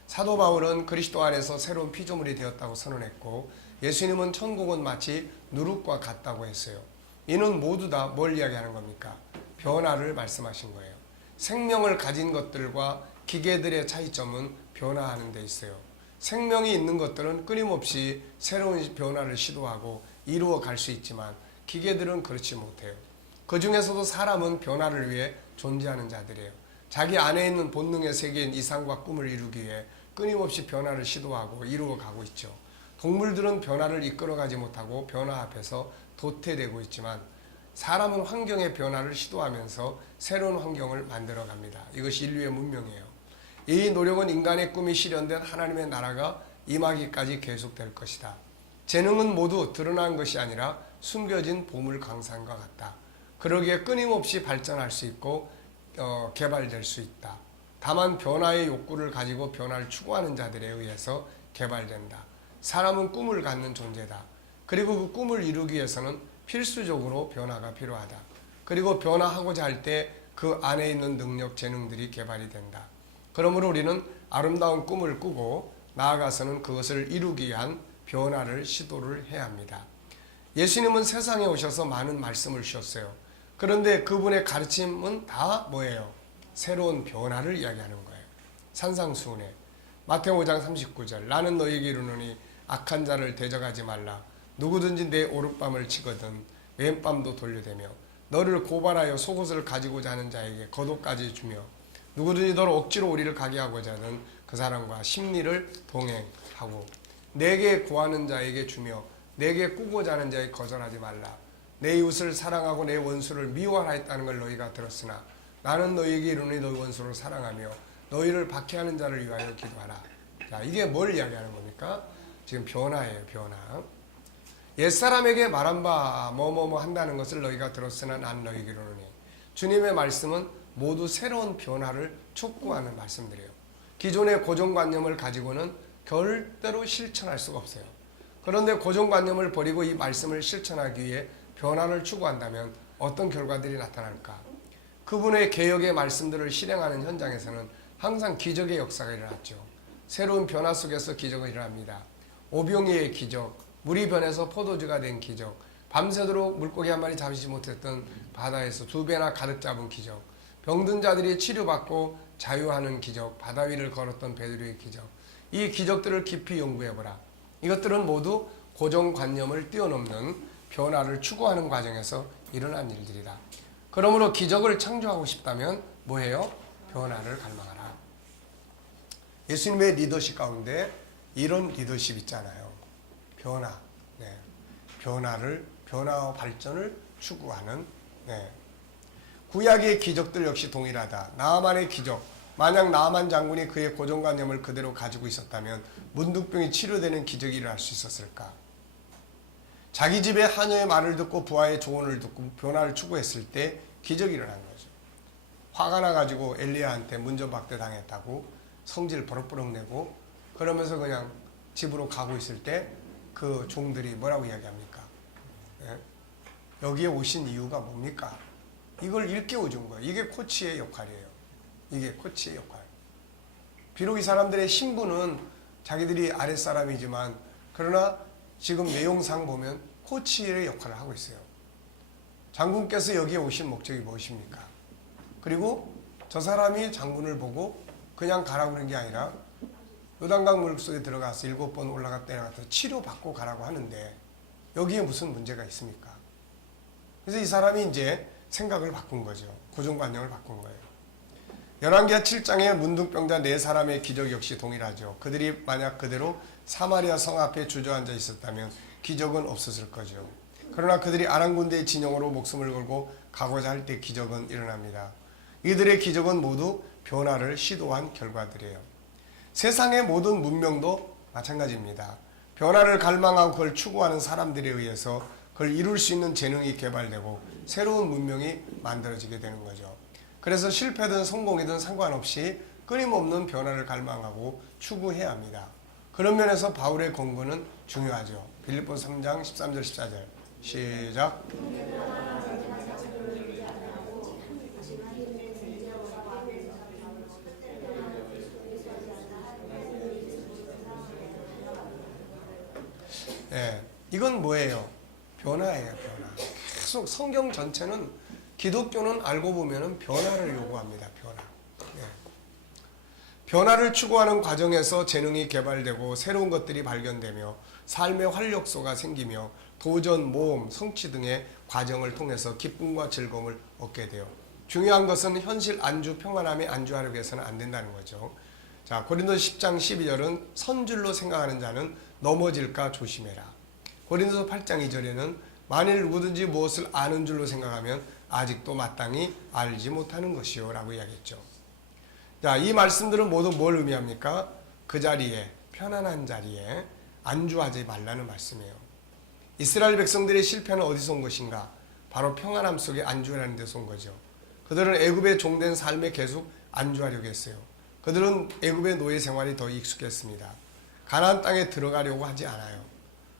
사도 바울은 그리스도 안에서 새로운 피조물이 되었다고 선언했고, 예수님은 천국은 마치 누룩과 같다고 했어요. 이는 모두 다 뭘 이야기하는 겁니까? 변화를 말씀하신 거예요. 생명을 가진 것들과 기계들의 차이점은 변화하는 데 있어요. 생명이 있는 것들은 끊임없이 새로운 변화를 시도하고 이루어 갈 수 있지만 기계들은 그렇지 못해요. 그 중에서도 사람은 변화를 위해 존재하는 자들이에요. 자기 안에 있는 본능의 세계인 이상과 꿈을 이루기 위해 끊임없이 변화를 시도하고 이루어 가고 있죠. 동물들은 변화를 이끌어가지 못하고 변화 앞에서 도태되고 있지만, 사람은 환경의 변화를 시도하면서 새로운 환경을 만들어 갑니다. 이것이 인류의 문명이에요. 이 노력은 인간의 꿈이 실현된 하나님의 나라가 임하기까지 계속될 것이다. 재능은 모두 드러난 것이 아니라 숨겨진 보물 강산과 같다. 그러기에 끊임없이 발전할 수 있고 개발될 수 있다. 다만 변화의 욕구를 가지고 변화를 추구하는 자들에 의해서 개발된다. 사람은 꿈을 갖는 존재다. 그리고 그 꿈을 이루기 위해서는 필수적으로 변화가 필요하다. 그리고 변화하고자 할 때 그 안에 있는 능력, 재능들이 개발이 된다. 그러므로 우리는 아름다운 꿈을 꾸고 나아가서는 그것을 이루기 위한 변화를 시도를 해야 합니다. 예수님은 세상에 오셔서 많은 말씀을 주셨어요. 그런데 그분의 가르침은 다 뭐예요? 새로운 변화를 이야기하는 거예요. 산상수훈에 마태복음 5장 39절, 나는 너희에게 이르노니 악한 자를 대적하지 말라. 누구든지 내 오른밤을 치거든 왼밤도 돌려대며 너를 고발하여 속옷을 가지고자 하는 자에게 겉옷까지 주며 누구든지 너를 억지로 우리를 가게 하고자 하는 그 사람과 심리를 동행하고 내게 구하는 자에게 주며 내게 꾸고자 하는 자에게 거절하지 말라. 내 이웃을 사랑하고 내 원수를 미워하라 했다는 걸 너희가 들었으나 나는 너희에게 이르노니 너희 원수를 사랑하며 너희를 박해하는 자를 위하여 기도하라. 자, 이게 뭘 이야기하는 겁니까? 지금 변화예요, 변화. 옛사람에게 말한 바 뭐뭐뭐 한다는 것을 너희가 들었으나 난 너희에게 이르노니. 주님의 말씀은 모두 새로운 변화를 촉구하는 말씀들이에요. 기존의 고정관념을 가지고는 절대로 실천할 수가 없어요. 그런데 고정관념을 버리고 이 말씀을 실천하기 위해 변화를 추구한다면 어떤 결과들이 나타날까? 그분의 개혁의 말씀들을 실행하는 현장에서는 항상 기적의 역사가 일어났죠. 새로운 변화 속에서 기적이 일어납니다. 오병이의 기적, 물이 변해서 포도주가 된 기적, 밤새도록 물고기 한 마리 잡지 못했던 바다에서 2배나 가득 잡은 기적, 병든 자들이 치료받고 자유하는 기적, 바다 위를 걸었던 베드로의 기적, 이 기적들을 깊이 연구해보라. 이것들은 모두 고정관념을 뛰어넘는 변화를 추구하는 과정에서 일어난 일들이다. 그러므로 기적을 창조하고 싶다면 뭐예요? 변화를 갈망하라. 예수님의 리더십 가운데 이런 리더십 있잖아요. 변화, 네. 변화와 발전을 추구하는, 네. 구약의 기적들 역시 동일하다. 나아만의 기적, 만약 나아만 장군이 그의 고정관념을 그대로 가지고 있었다면 문둥병이 치료되는 기적이 일어날 수 있었을까? 자기 집의 하녀의 말을 듣고 부하의 조언을 듣고 변화를 추구했을 때 기적이 일어난 거죠. 화가 나가지고 엘리야한테 문전박대 당했다고 성질 버럭버럭 내고 그러면서 그냥 집으로 가고 있을 때 그 종들이 뭐라고 이야기합니까? 네? 여기에 오신 이유가 뭡니까? 이걸 일깨워 준 거예요. 이게 코치의 역할이에요. 이게 코치의 역할. 비록 이 사람들의 신분은 자기들이 아랫사람이지만 그러나 지금 내용상 보면 코치의 역할을 하고 있어요. 장군께서 여기에 오신 목적이 무엇입니까? 그리고 저 사람이 장군을 보고 그냥 가라고 그런 게 아니라 요단강 물속에 들어가서 7번 올라갔다 내려갔다 치료받고 가라고 하는데 여기에 무슨 문제가 있습니까? 그래서 이 사람이 이제 생각을 바꾼 거죠. 고정관념을 바꾼 거예요. 열왕기하 7장의 문둥병자 4사람의 기적 역시 동일하죠. 그들이 만약 그대로 사마리아 성 앞에 주저앉아 있었다면 기적은 없었을 거죠. 그러나 그들이 아람 군대의 진영으로 목숨을 걸고 가고자 할 때 기적은 일어납니다. 이들의 기적은 모두 변화를 시도한 결과들이에요. 세상의 모든 문명도 마찬가지입니다. 변화를 갈망하고 그걸 추구하는 사람들에 의해서 그걸 이룰 수 있는 재능이 개발되고 새로운 문명이 만들어지게 되는 거죠. 그래서 실패든 성공이든 상관없이 끊임없는 변화를 갈망하고 추구해야 합니다. 그런 면에서 바울의 권고는 중요하죠. 빌립보서 3장 13절 14절 시작. 예, 이건 뭐예요? 변화예요, 변화. 계속 성경 전체는 기독교는 알고 보면은 변화를 요구합니다, 변화. 예. 변화를 추구하는 과정에서 재능이 개발되고 새로운 것들이 발견되며 삶의 활력소가 생기며 도전, 모험, 성취 등의 과정을 통해서 기쁨과 즐거움을 얻게 돼요. 중요한 것은 현실 안주, 평안함에 안주하려고 해서는 안 된다는 거죠. 자, 고린도서 10장 12절은 선줄로 생각하는 자는 넘어질까 조심해라. 고린도서 8장 2절에는 만일 누구든지 무엇을 아는 줄로 생각하면 아직도 마땅히 알지 못하는 것이요 라고 이야기했죠. 자, 이 말씀들은 모두 뭘 의미합니까? 그 자리에, 편안한 자리에 안주하지 말라는 말씀이에요. 이스라엘 백성들의 실패는 어디서 온 것인가? 바로 평안함 속에 안주하는 데서 온 거죠. 그들은 애굽의 종된 삶에 계속 안주하려고 했어요. 그들은 애굽의 노예 생활이 더 익숙했습니다. 가나안 땅에 들어가려고 하지 않아요.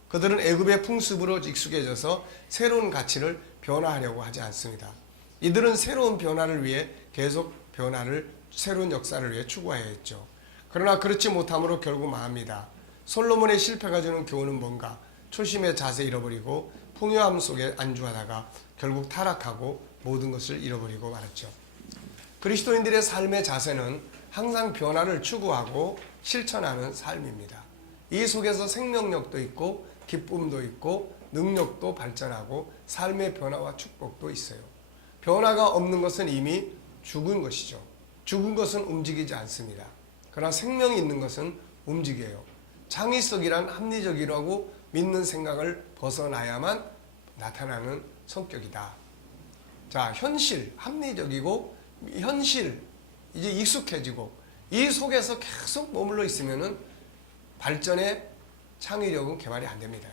그들은 애굽의 풍습으로 익숙해져서 새로운 가치를 변화하려고 하지 않습니다. 이들은 새로운 변화를 위해 계속 변화를, 새로운 역사를 위해 추구해야 했죠. 그러나 그렇지 못함으로 결국 망합니다. 솔로몬의 실패가 주는 교훈은 뭔가? 초심의 자세 잃어버리고 풍요함 속에 안주하다가 결국 타락하고 모든 것을 잃어버리고 말았죠. 그리스도인들의 삶의 자세는 항상 변화를 추구하고 실천하는 삶입니다. 이 속에서 생명력도 있고 기쁨도 있고 능력도 발전하고 삶의 변화와 축복도 있어요. 변화가 없는 것은 이미 죽은 것이죠. 죽은 것은 움직이지 않습니다. 그러나 생명이 있는 것은 움직여요. 창의성이란 합리적이라고 믿는 생각을 벗어나야만 나타나는 성격이다. 자, 현실, 합리적이고 현실, 이제 익숙해지고 이 속에서 계속 머물러 있으면은 발전의 창의력은 개발이 안 됩니다.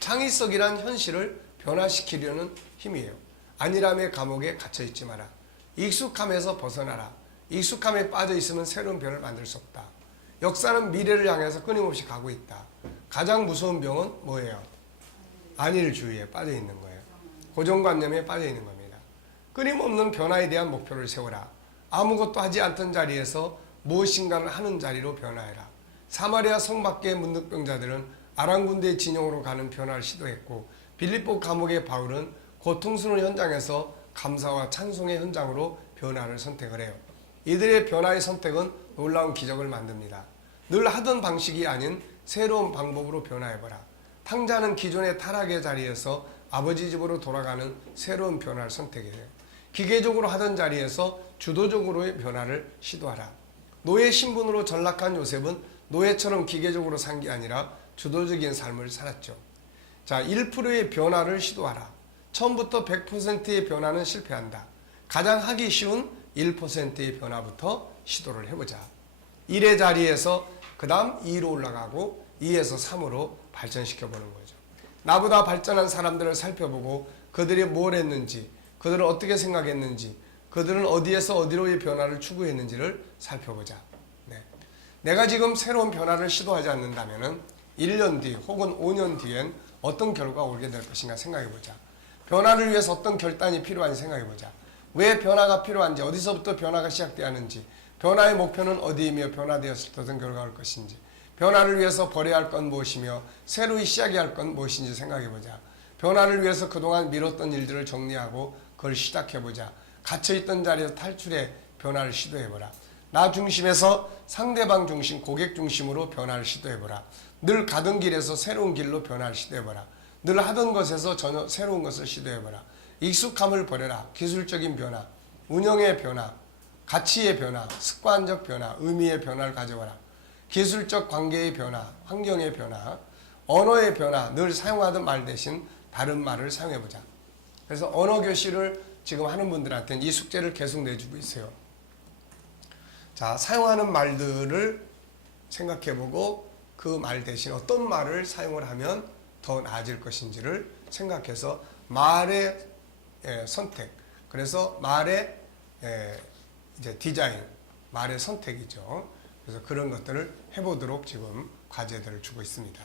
창의성이란 현실을 변화시키려는 힘이에요. 안일함의 감옥에 갇혀 있지 마라. 익숙함에서 벗어나라. 익숙함에 빠져 있으면 새로운 변을 만들 수 없다. 역사는 미래를 향해서 끊임없이 가고 있다. 가장 무서운 병은 뭐예요? 안일주의에 빠져 있는 거예요. 고정관념에 빠져 있는 겁니다. 끊임없는 변화에 대한 목표를 세워라. 아무것도 하지 않던 자리에서 무엇인가를 하는 자리로 변화해라. 사마리아 성 밖의 문둥병자들은 아람 군대의 진영으로 가는 변화를 시도했고 빌립보 감옥의 바울은 고통스러운 현장에서 감사와 찬송의 현장으로 변화를 선택을 해요. 이들의 변화의 선택은 놀라운 기적을 만듭니다. 늘 하던 방식이 아닌 새로운 방법으로 변화해봐라. 탕자는 기존의 타락의 자리에서 아버지 집으로 돌아가는 새로운 변화를 선택해요. 기계적으로 하던 자리에서 주도적으로의 변화를 시도하라. 노예 신분으로 전락한 요셉은 노예처럼 기계적으로 산 게 아니라 주도적인 삶을 살았죠. 자, 1%의 변화를 시도하라. 처음부터 100%의 변화는 실패한다. 가장 하기 쉬운 1%의 변화부터 시도를 해보자. 1의 자리에서 그 다음 2로 올라가고 2에서 3으로 발전시켜보는 거죠. 나보다 발전한 사람들을 살펴보고 그들이 뭘 했는지, 그들은 어떻게 생각했는지, 그들은 어디에서 어디로의 변화를 추구했는지를 살펴보자. 네. 내가 지금 새로운 변화를 시도하지 않는다면 1년 뒤 혹은 5년 뒤엔 어떤 결과가 오게 될 것인가 생각해보자. 변화를 위해서 어떤 결단이 필요한지 생각해보자. 왜 변화가 필요한지, 어디서부터 변화가 시작되어야 하는지, 변화의 목표는 어디이며 변화되었을 때 어떤 결과가 올 것인지, 변화를 위해서 버려야 할 건 무엇이며 새로이 시작해야 할 건 무엇인지 생각해보자. 변화를 위해서 그동안 미뤘던 일들을 정리하고 그걸 시작해보자. 갇혀있던 자리에서 탈출해 변화를 시도해보라. 나 중심에서 상대방 중심, 고객 중심으로 변화를 시도해보라. 늘 가던 길에서 새로운 길로 변화를 시도해보라. 늘 하던 것에서 전혀 새로운 것을 시도해보라. 익숙함을 버려라. 기술적인 변화, 운영의 변화, 가치의 변화, 습관적 변화, 의미의 변화를 가져와라. 기술적 관계의 변화, 환경의 변화, 언어의 변화, 늘 사용하던 말 대신 다른 말을 사용해보자. 그래서 언어 교실을 지금 하는 분들한테는 이 숙제를 계속 내주고 있어요. 자, 사용하는 말들을 생각해보고 그 말 대신 어떤 말을 사용을 하면 더 나아질 것인지를 생각해서 말의 선택, 그래서 말의 이제 디자인, 말의 선택이죠. 그래서 그런 것들을 해보도록 지금 과제들을 주고 있습니다.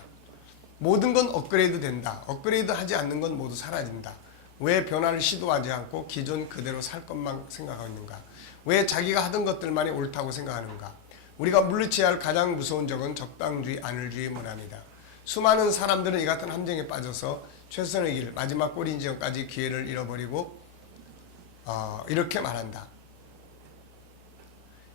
모든 건 업그레이드 된다. 업그레이드 하지 않는 건 모두 사라진다. 왜 변화를 시도하지 않고 기존 그대로 살 것만 생각하고 있는가? 왜 자기가 하던 것들만이 옳다고 생각하는가? 우리가 물리쳐야 할 가장 무서운 적은 적당주의, 안을주의 문화입니다. 수많은 사람들은 이 같은 함정에 빠져서 최선의 길, 마지막 꼬리 지점까지 기회를 잃어버리고 이렇게 말한다.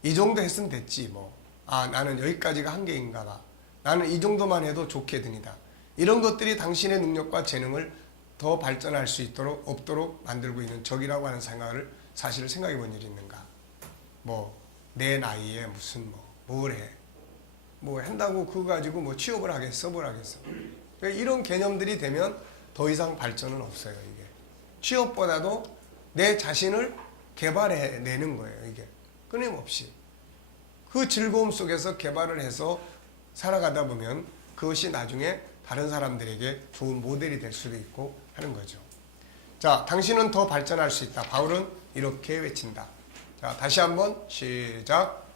이 정도 했으면 됐지 뭐. 나는 여기까지가 한계인가 봐. 나는 이 정도만 해도 좋게 되니다. 이런 것들이 당신의 능력과 재능을 더 발전할 수 없도록 만들고 있는 적이라고 하는 생각을 사실 생각해 본 일이 있는가? 뭐 내 나이에 무슨 뭘 해? 뭐 한다고 그거 가지고 뭐 취업을 하겠어? 뭘 하겠어? 그러니까 이런 개념들이 되면 더 이상 발전은 없어요. 이게 취업보다도 내 자신을 개발해내는 거예요. 이게 끊임없이 그 즐거움 속에서 개발을 해서 살아가다 보면 그것이 나중에 다른 사람들에게 좋은 모델이 될 수도 있고 하는 거죠. 자, 당신은 더 발전할 수 있다. 바울은 이렇게 외친다. 자, 다시 한번 시작.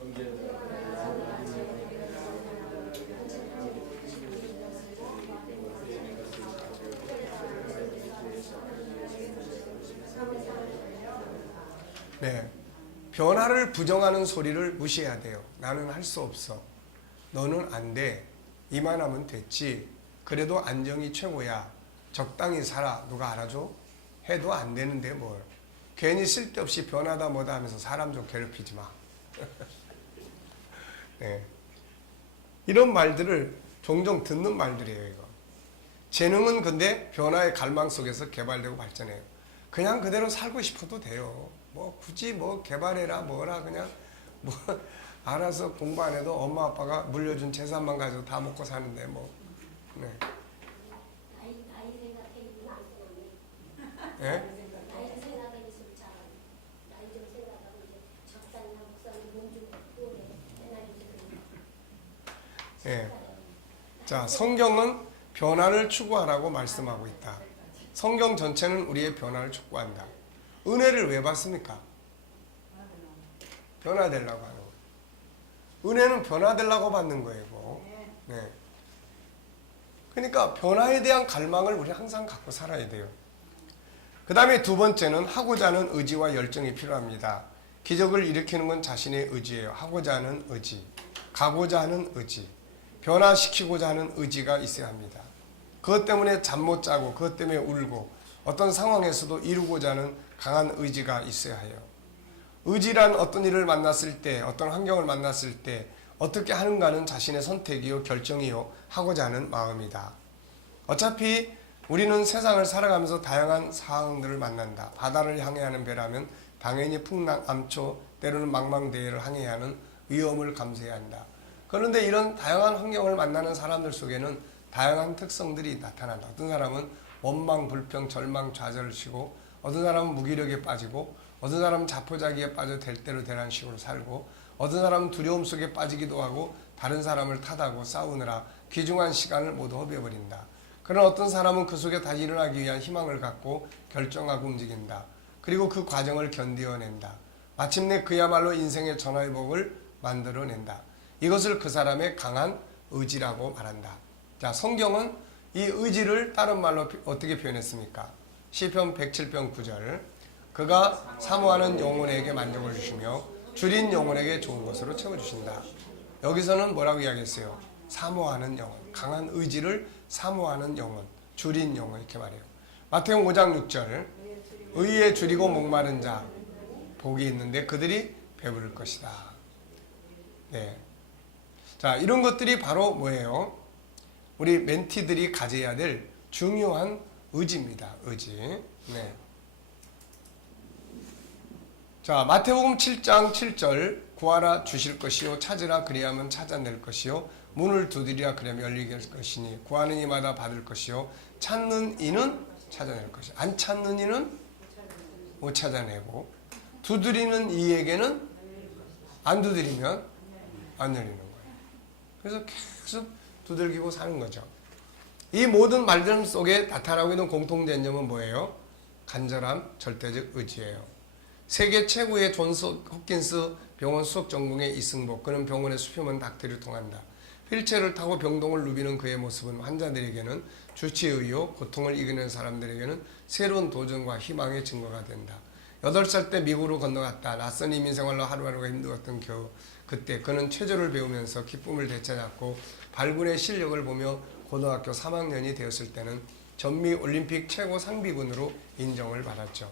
네, 변화를 부정하는 소리를 무시해야 돼요. 나는 할 수 없어. 너는 안 돼. 이만하면 됐지. 그래도 안정이 최고야. 적당히 살아. 누가 알아줘? 해도 안 되는데 뭘. 괜히 쓸데없이 변하다 뭐다 하면서 사람 좀 괴롭히지 마. 네. 이런 말들을 종종 듣는 말들이에요. 이거. 재능은 근데 변화의 갈망 속에서 개발되고 발전해요. 그냥 그대로 살고 싶어도 돼요. 뭐 굳이 뭐 개발해라 뭐라 그냥 뭐 알아서 공부 안 해도 엄마 아빠가 물려준 재산만 가지고 다 먹고 사는데 뭐. 네. 나이 생각해주면 안 되겠네. 예? 나이 생각해주면 잘 나이 좀 생각하고 이제 적당히 목사님 몸좀 피우게 해놔주세요. 예. 자, 성경은 변화를 추구하라고 말씀하고 있다. 성경 전체는 우리의 변화를 촉구한다. 은혜를 왜 받습니까? 변화되려고 하는 거예요. 은혜는 변화되려고 받는 거예요. 네. 그러니까 변화에 대한 갈망을 우리 항상 갖고 살아야 돼요. 그 다음에 두 번째는 하고자 하는 의지와 열정이 필요합니다. 기적을 일으키는 건 자신의 의지예요. 하고자 하는 의지, 가고자 하는 의지, 변화시키고자 하는 의지가 있어야 합니다. 그것 때문에 잠 못 자고 그것 때문에 울고 어떤 상황에서도 이루고자 하는 강한 의지가 있어야 해요. 의지란 어떤 일을 만났을 때, 어떤 환경을 만났을 때 어떻게 하는가는 자신의 선택이요, 결정이요, 하고자 하는 마음이다. 어차피 우리는 세상을 살아가면서 다양한 상황들을 만난다. 바다를 항해하는 배라면 당연히 풍랑, 암초, 때로는 망망대해를 항해해야 하는 위험을 감수해야 한다. 그런데 이런 다양한 환경을 만나는 사람들 속에는 다양한 특성들이 나타난다. 어떤 사람은 원망, 불평, 절망, 좌절을 치고 어떤 사람은 무기력에 빠지고 어떤 사람은 자포자기에 빠져 될 대로 되라는 식으로 살고 어떤 사람은 두려움 속에 빠지기도 하고 다른 사람을 탓하고 싸우느라 귀중한 시간을 모두 허비해버린다. 그러나 어떤 사람은 그 속에 다시 일어나기 위한 희망을 갖고 결정하고 움직인다. 그리고 그 과정을 견뎌낸다. 마침내 그야말로 인생의 전화위복을 만들어낸다. 이것을 그 사람의 강한 의지라고 말한다. 자, 성경은 이 의지를 다른 말로 어떻게 표현했습니까? 시편 107편 9절. 그가 사모하는 영혼에게 만족을 주시며 줄인 영혼에게 좋은 것으로 채워주신다. 여기서는 뭐라고 이야기했어요? 사모하는 영혼, 강한 의지를 사모하는 영혼, 줄인 영혼 이렇게 말해요. 마태복음 5장 6절. 의에 줄이고 목마른 자 복이 있는데 그들이 배부를 것이다. 네. 자, 이런 것들이 바로 뭐예요? 우리 멘티들이 가져야 될 중요한 의지입니다. 의지. 네. 자, 마태복음 7장 7절 구하라 주실 것이요 찾으라 그리하면 찾아낼 것이요 문을 두드리라 그리하면 열리게 할 것이니 구하는 이마다 받을 것이요 찾는 이는 찾아낼 것이요 안 찾는 이는 못 찾아내고 두드리는 이에게는 안 두드리면 안 열리는 거예요. 그래서 계속 두들기고 사는 거죠. 이 모든 말들 속에 나타나고 있는 공통된 점은 뭐예요? 간절함, 절대적 의지예요. 세계 최고의 존스 홉킨스 병원 수석 전공의 이승복, 그는 병원의 수표면 닥터를 통한다. 휠체어를 타고 병동을 누비는 그의 모습은 환자들에게는 주치의요, 고통을 이겨낸 사람들에게는 새로운 도전과 희망의 증거가 된다. 8살 때 미국으로 건너갔다. 낯선 이민생활로 하루하루가 힘들었던 겨우 그때 그는 체조를 배우면서 기쁨을 되찾았고 발군의 실력을 보며 고등학교 3학년이 되었을 때는 전미 올림픽 최고 상비군으로 인정을 받았죠.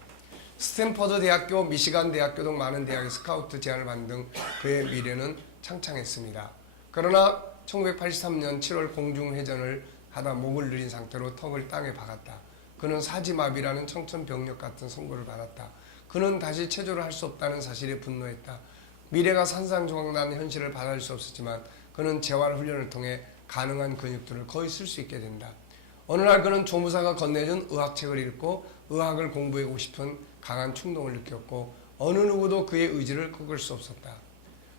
스탠퍼드 대학교, 미시간 대학교 등 많은 대학의 스카우트 제안을 받은 등 그의 미래는 창창했습니다. 그러나 1983년 7월 공중회전을 하다 목을 늘린 상태로 턱을 땅에 박았다. 그는 사지마비라는 청천벽력 같은 선고를 받았다. 그는 다시 체조를 할 수 없다는 사실에 분노했다. 미래가 산산조각나는 현실을 받아들일 수 없었지만 그는 재활 훈련을 통해 가능한 근육들을 거의 쓸 수 있게 된다. 어느 날 그는 조무사가 건네준 의학책을 읽고 의학을 공부하고 싶은 강한 충동을 느꼈고 어느 누구도 그의 의지를 꺾을 수 없었다.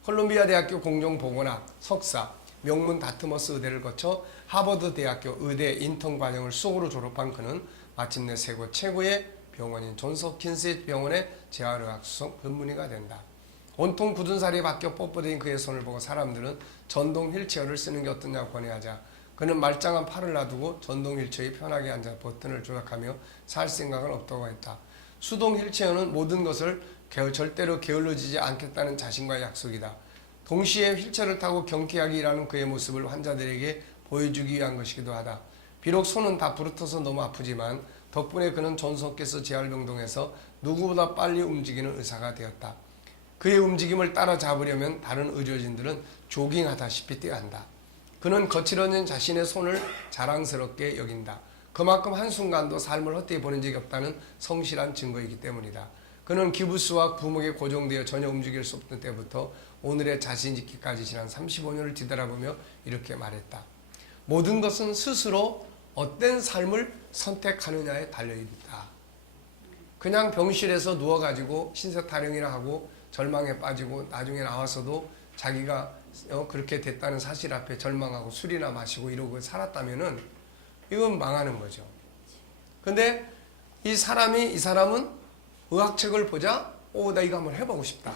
콜롬비아 대학교 공정보건학 석사, 명문 다트머스 의대를 거쳐 하버드 대학교 의대 인턴 과정을 수석으로 졸업한 그는 마침내 세계 최고의 병원인 존스 홉킨스 병원의 재활의학 수석 전문의가 된다. 온통 굳은 살이 박혀 뻣뻣해진 그의 손을 보고 사람들은 전동 휠체어를 쓰는 게 어떠냐고 권유하자 그는 말짱한 팔을 놔두고 전동 휠체어에 편하게 앉아 버튼을 조작하며 살 생각은 없다고 했다. 수동 휠체어는 모든 것을 절대로 게을러지지 않겠다는 자신과의 약속이다. 동시에 휠체어를 타고 경쾌하게 일하는 그의 모습을 환자들에게 보여주기 위한 것이기도 하다. 비록 손은 다 부르터서 너무 아프지만 덕분에 그는 존스 홉킨스 재활병동에서 누구보다 빨리 움직이는 의사가 되었다. 그의 움직임을 따라잡으려면 다른 의료진들은 조깅하다시피 뛰어야 한다. 그는 거칠어진 자신의 손을 자랑스럽게 여긴다. 그만큼 한순간도 삶을 헛되이 보낸 적이 없다는 성실한 증거이기 때문이다. 그는 기부스와 부목에 고정되어 전혀 움직일 수 없던 때부터 오늘의 자신 있기까지 지난 35년을 뒤돌아보며 이렇게 말했다. 모든 것은 스스로 어떤 삶을 선택하느냐에 달려있다. 그냥 병실에서 누워가지고 신세타령이나 하고 절망에 빠지고 나중에 나와서도 자기가 그렇게 됐다는 사실 앞에 절망하고 술이나 마시고 이러고 살았다면은 이건 망하는 거죠. 근데 이 사람은 의학책을 보자, 나 이거 한번 해보고 싶다.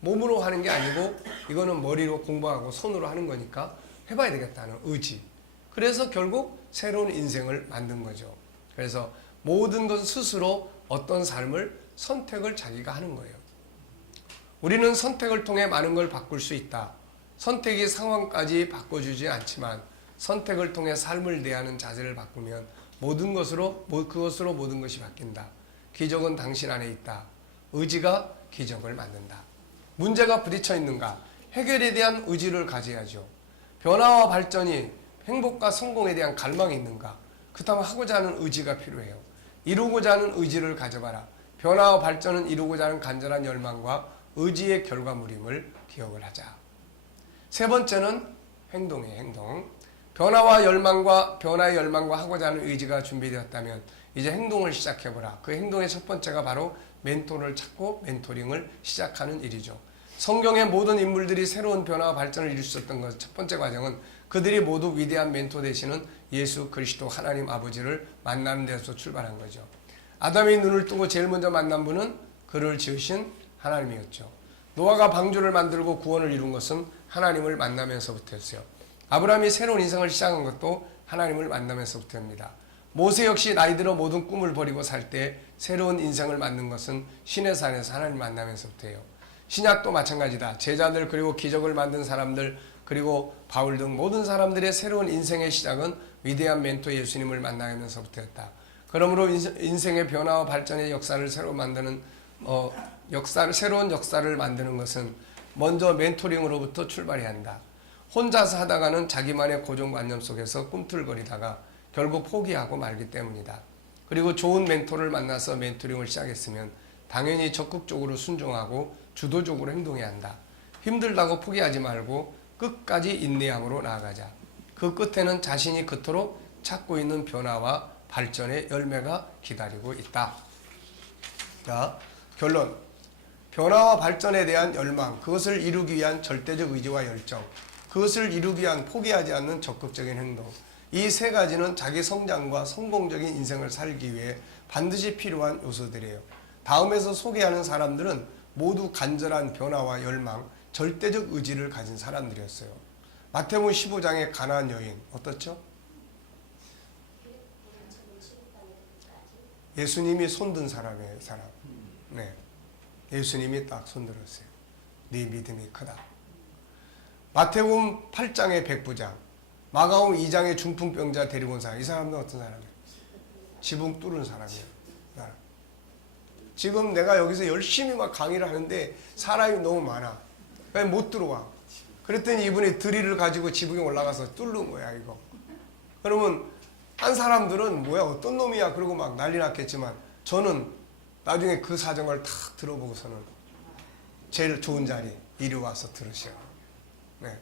몸으로 하는 게 아니고 이거는 머리로 공부하고 손으로 하는 거니까 해봐야 되겠다는 의지. 그래서 결국 새로운 인생을 만든 거죠. 그래서 모든 것은 스스로 어떤 삶을 선택을 자기가 하는 거예요. 우리는 선택을 통해 많은 걸 바꿀 수 있다. 선택이 상황까지 바꿔주지 않지만 선택을 통해 삶을 대하는 자세를 바꾸면 그것으로 모든 것이 바뀐다. 기적은 당신 안에 있다. 의지가 기적을 만든다. 문제가 부딪혀 있는가? 해결에 대한 의지를 가져야죠. 변화와 발전이 행복과 성공에 대한 갈망이 있는가? 그렇다면 하고자 하는 의지가 필요해요. 이루고자 하는 의지를 가져봐라. 변화와 발전은 이루고자 하는 간절한 열망과 의지의 결과물임을 기억을 하자. 세 번째는 행동이에요. 행동. 변화의 열망과 하고자 하는 의지가 준비되었다면 이제 행동을 시작해보라. 그 행동의 첫 번째가 바로 멘토를 찾고 멘토링을 시작하는 일이죠. 성경의 모든 인물들이 새로운 변화와 발전을 이룰 수 있었던 것 첫 번째 과정은 그들이 모두 위대한 멘토 되시는 예수 그리스도 하나님 아버지를 만나는 데서 출발한 거죠. 아담이 눈을 뜨고 제일 먼저 만난 분은 그를 지으신 하나님이었죠. 노아가 방주를 만들고 구원을 이룬 것은 하나님을 만나면서부터였어요. 아브라함이 새로운 인생을 시작한 것도 하나님을 만나면서부터입니다. 모세 역시 나이 들어 모든 꿈을 버리고 살 때 새로운 인생을 만든 것은 신의 산에서 하나님을 만나면서부터예요. 신약도 마찬가지다. 제자들 그리고 기적을 만든 사람들 그리고 바울 등 모든 사람들의 새로운 인생의 시작은 위대한 멘토 예수님을 만나면서부터였다. 그러므로 인생의 변화와 발전의 역사를 새로 만드는 새로운 역사를 만드는 것은 먼저 멘토링으로부터 출발해야 한다. 혼자서 하다가는 자기만의 고정관념 속에서 꿈틀거리다가 결국 포기하고 말기 때문이다. 그리고 좋은 멘토를 만나서 멘토링을 시작했으면 당연히 적극적으로 순종하고 주도적으로 행동해야 한다. 힘들다고 포기하지 말고 끝까지 인내함으로 나아가자. 그 끝에는 자신이 그토록 찾고 있는 변화와 발전의 열매가 기다리고 있다. 자, 결론. 변화와 발전에 대한 열망, 그것을 이루기 위한 절대적 의지와 열정, 그것을 이루기 위한 포기하지 않는 적극적인 행동. 이 세 가지는 자기 성장과 성공적인 인생을 살기 위해 반드시 필요한 요소들이에요. 다음에서 소개하는 사람들은 모두 간절한 변화와 열망, 절대적 의지를 가진 사람들이었어요. 마태복음 15장의 가나안 여인 어떻죠? 예수님이 손든 사람이에요. 사람. 네. 예수님이 딱 손들었어요. 네 믿음이 크다. 마태복음 8장의 백부장, 마가복음 2장의 중풍병자 데리고 온 사람. 이 사람은 어떤 사람이에요? 지붕 뚫은 사람이에요. 지금 내가 여기서 열심히 막 강의를 하는데 사람이 너무 많아. 왜 못 들어와? 그랬더니 이분이 드릴을 가지고 지붕에 올라가서 뚫는 거야, 이거. 그러면 한 사람들은 뭐야, 어떤 놈이야? 그러고 막 난리 났겠지만 저는 나중에 그 사정을 탁 들어보고서는 제일 좋은 자리 이리 와서 들으시오. 네.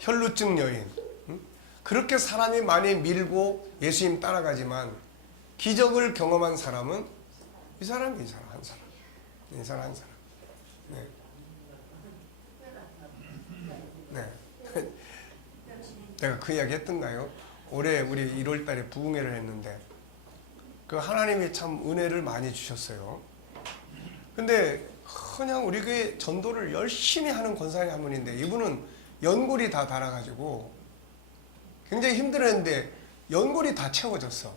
혈루증 여인. 응? 그렇게 사람이 많이 밀고 예수님 따라가지만 기적을 경험한 사람은 이 사람 한 사람. 네. 네. 내가 그 이야기 했던가요? 올해 우리 1월 달에 부흥회를 했는데 그 하나님이 참 은혜를 많이 주셨어요. 근데 그냥 우리 교회 전도를 열심히 하는 권사님 한 분인데 이분은 연골이 다 닳아가지고 굉장히 힘들었는데 연골이 다 채워졌어.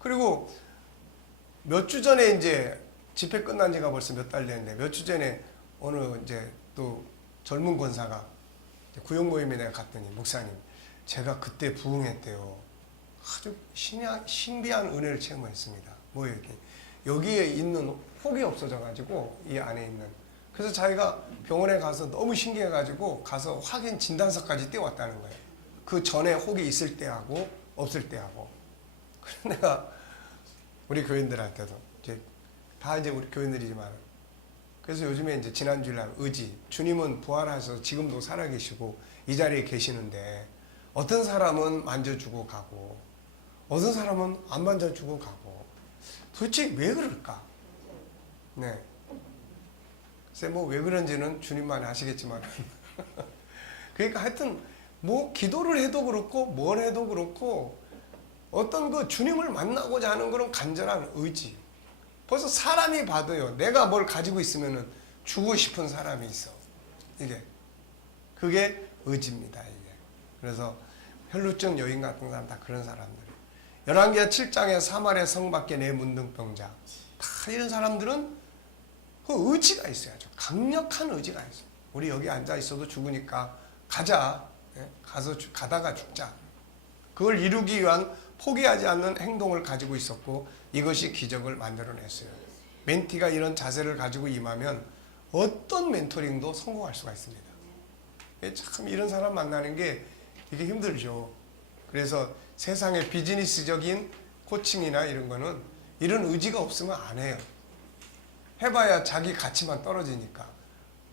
그리고 몇 주 전에 이제 집회 끝난 지가 벌써 몇 달 됐는데 몇 주 전에 어느 이제 또 젊은 권사가 구역 모임에 내가 갔더니 목사님 제가 그때 부흥했대요. 아주 신비한 은혜를 체험했습니다. 뭐예요 이게? 여기에 있는 혹이 없어져가지고 이 안에 있는 그래서 자기가 병원에 가서 너무 신기해가지고 가서 확인 진단서까지 떼왔다는 거예요. 그 전에 혹이 있을 때하고 없을 때하고. 그래서 내가 우리 교인들한테도 이제 다 이제 우리 교인들이지만 그래서 요즘에 이제 지난주일날 의지 주님은 부활하셔서 지금도 살아계시고 이 자리에 계시는데 어떤 사람은 만져주고 가고 어떤 사람은 안 만져주고 가고 도대체 왜 그럴까? 네. 글쎄 뭐 왜 그런지는 주님만 아시겠지만 그러니까 하여튼 뭐 기도를 해도 그렇고 뭘 해도 그렇고 어떤 그 주님을 만나고자 하는 그런 간절한 의지. 벌써 사람이 봐도요. 내가 뭘 가지고 있으면은 주고 싶은 사람이 있어. 그게 의지입니다. 이게. 그래서 혈루증 여인 같은 사람 다 그런 사람들. 열왕기하 7장에 사마리아 성 밖에 내 문둥병자. 다 이런 사람들은 그 의지가 있어야죠. 강력한 의지가 있어. 우리 여기 앉아 있어도 죽으니까 가자. 가다가 죽자. 그걸 이루기 위한 포기하지 않는 행동을 가지고 있었고 이것이 기적을 만들어냈어요. 멘티가 이런 자세를 가지고 임하면 어떤 멘토링도 성공할 수가 있습니다. 참 이런 사람 만나는 게 이게 힘들죠. 그래서 세상의 비즈니스적인 코칭이나 이런 거는 이런 의지가 없으면 안 해요. 해봐야 자기 가치만 떨어지니까.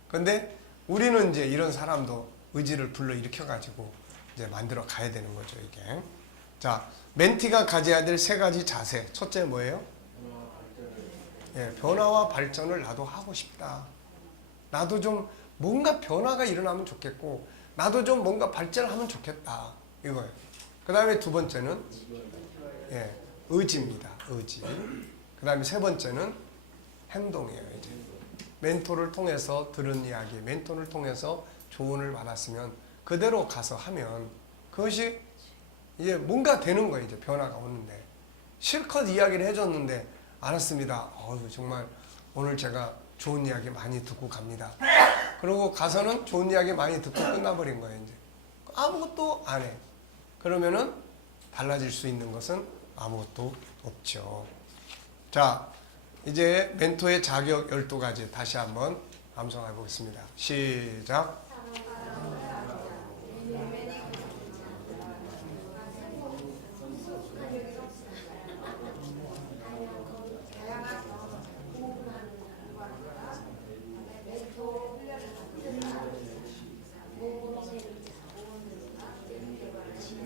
근데 우리는 이제 이런 사람도 의지를 불러일으켜가지고 이제 만들어 가야 되는 거죠, 이게. 자, 멘티가 가져야 될 세 가지 자세. 첫째 뭐예요? 변화와 발전을 나도 하고 싶다. 나도 좀 뭔가 변화가 일어나면 좋겠고, 나도 좀 뭔가 발전을 하면 좋겠다. 이거예요. 그 다음에 두 번째는 의지입니다. 의지. 그 다음에 세 번째는 행동이에요. 이제 멘토를 통해서 들은 이야기, 멘토를 통해서 조언을 받았으면 그대로 가서 하면 그것이 이제 뭔가 되는 거예요. 이제 변화가 오는데 실컷 이야기를 해줬는데 알았습니다. 정말 오늘 제가 좋은 이야기 많이 듣고 갑니다. 그러고 가서는 좋은 이야기 많이 듣고 끝나버린 거예요. 이제 아무것도 안 해. 그러면은 달라질 수 있는 것은 아무것도 없죠. 자, 이제 멘토의 자격 12가지 다시 한번 암송해 보겠습니다. 시작.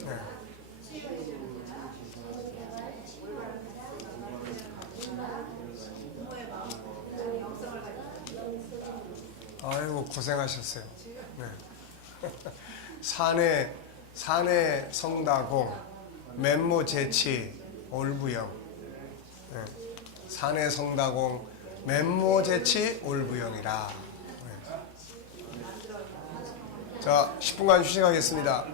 네. 아이고 고생하셨어요. 네. 산의 성다공, 맨모 제치, 올부영. 네. 산의 성다공, 맨모 제치, 올부영이라. 네. 자, 10분간 휴식하겠습니다.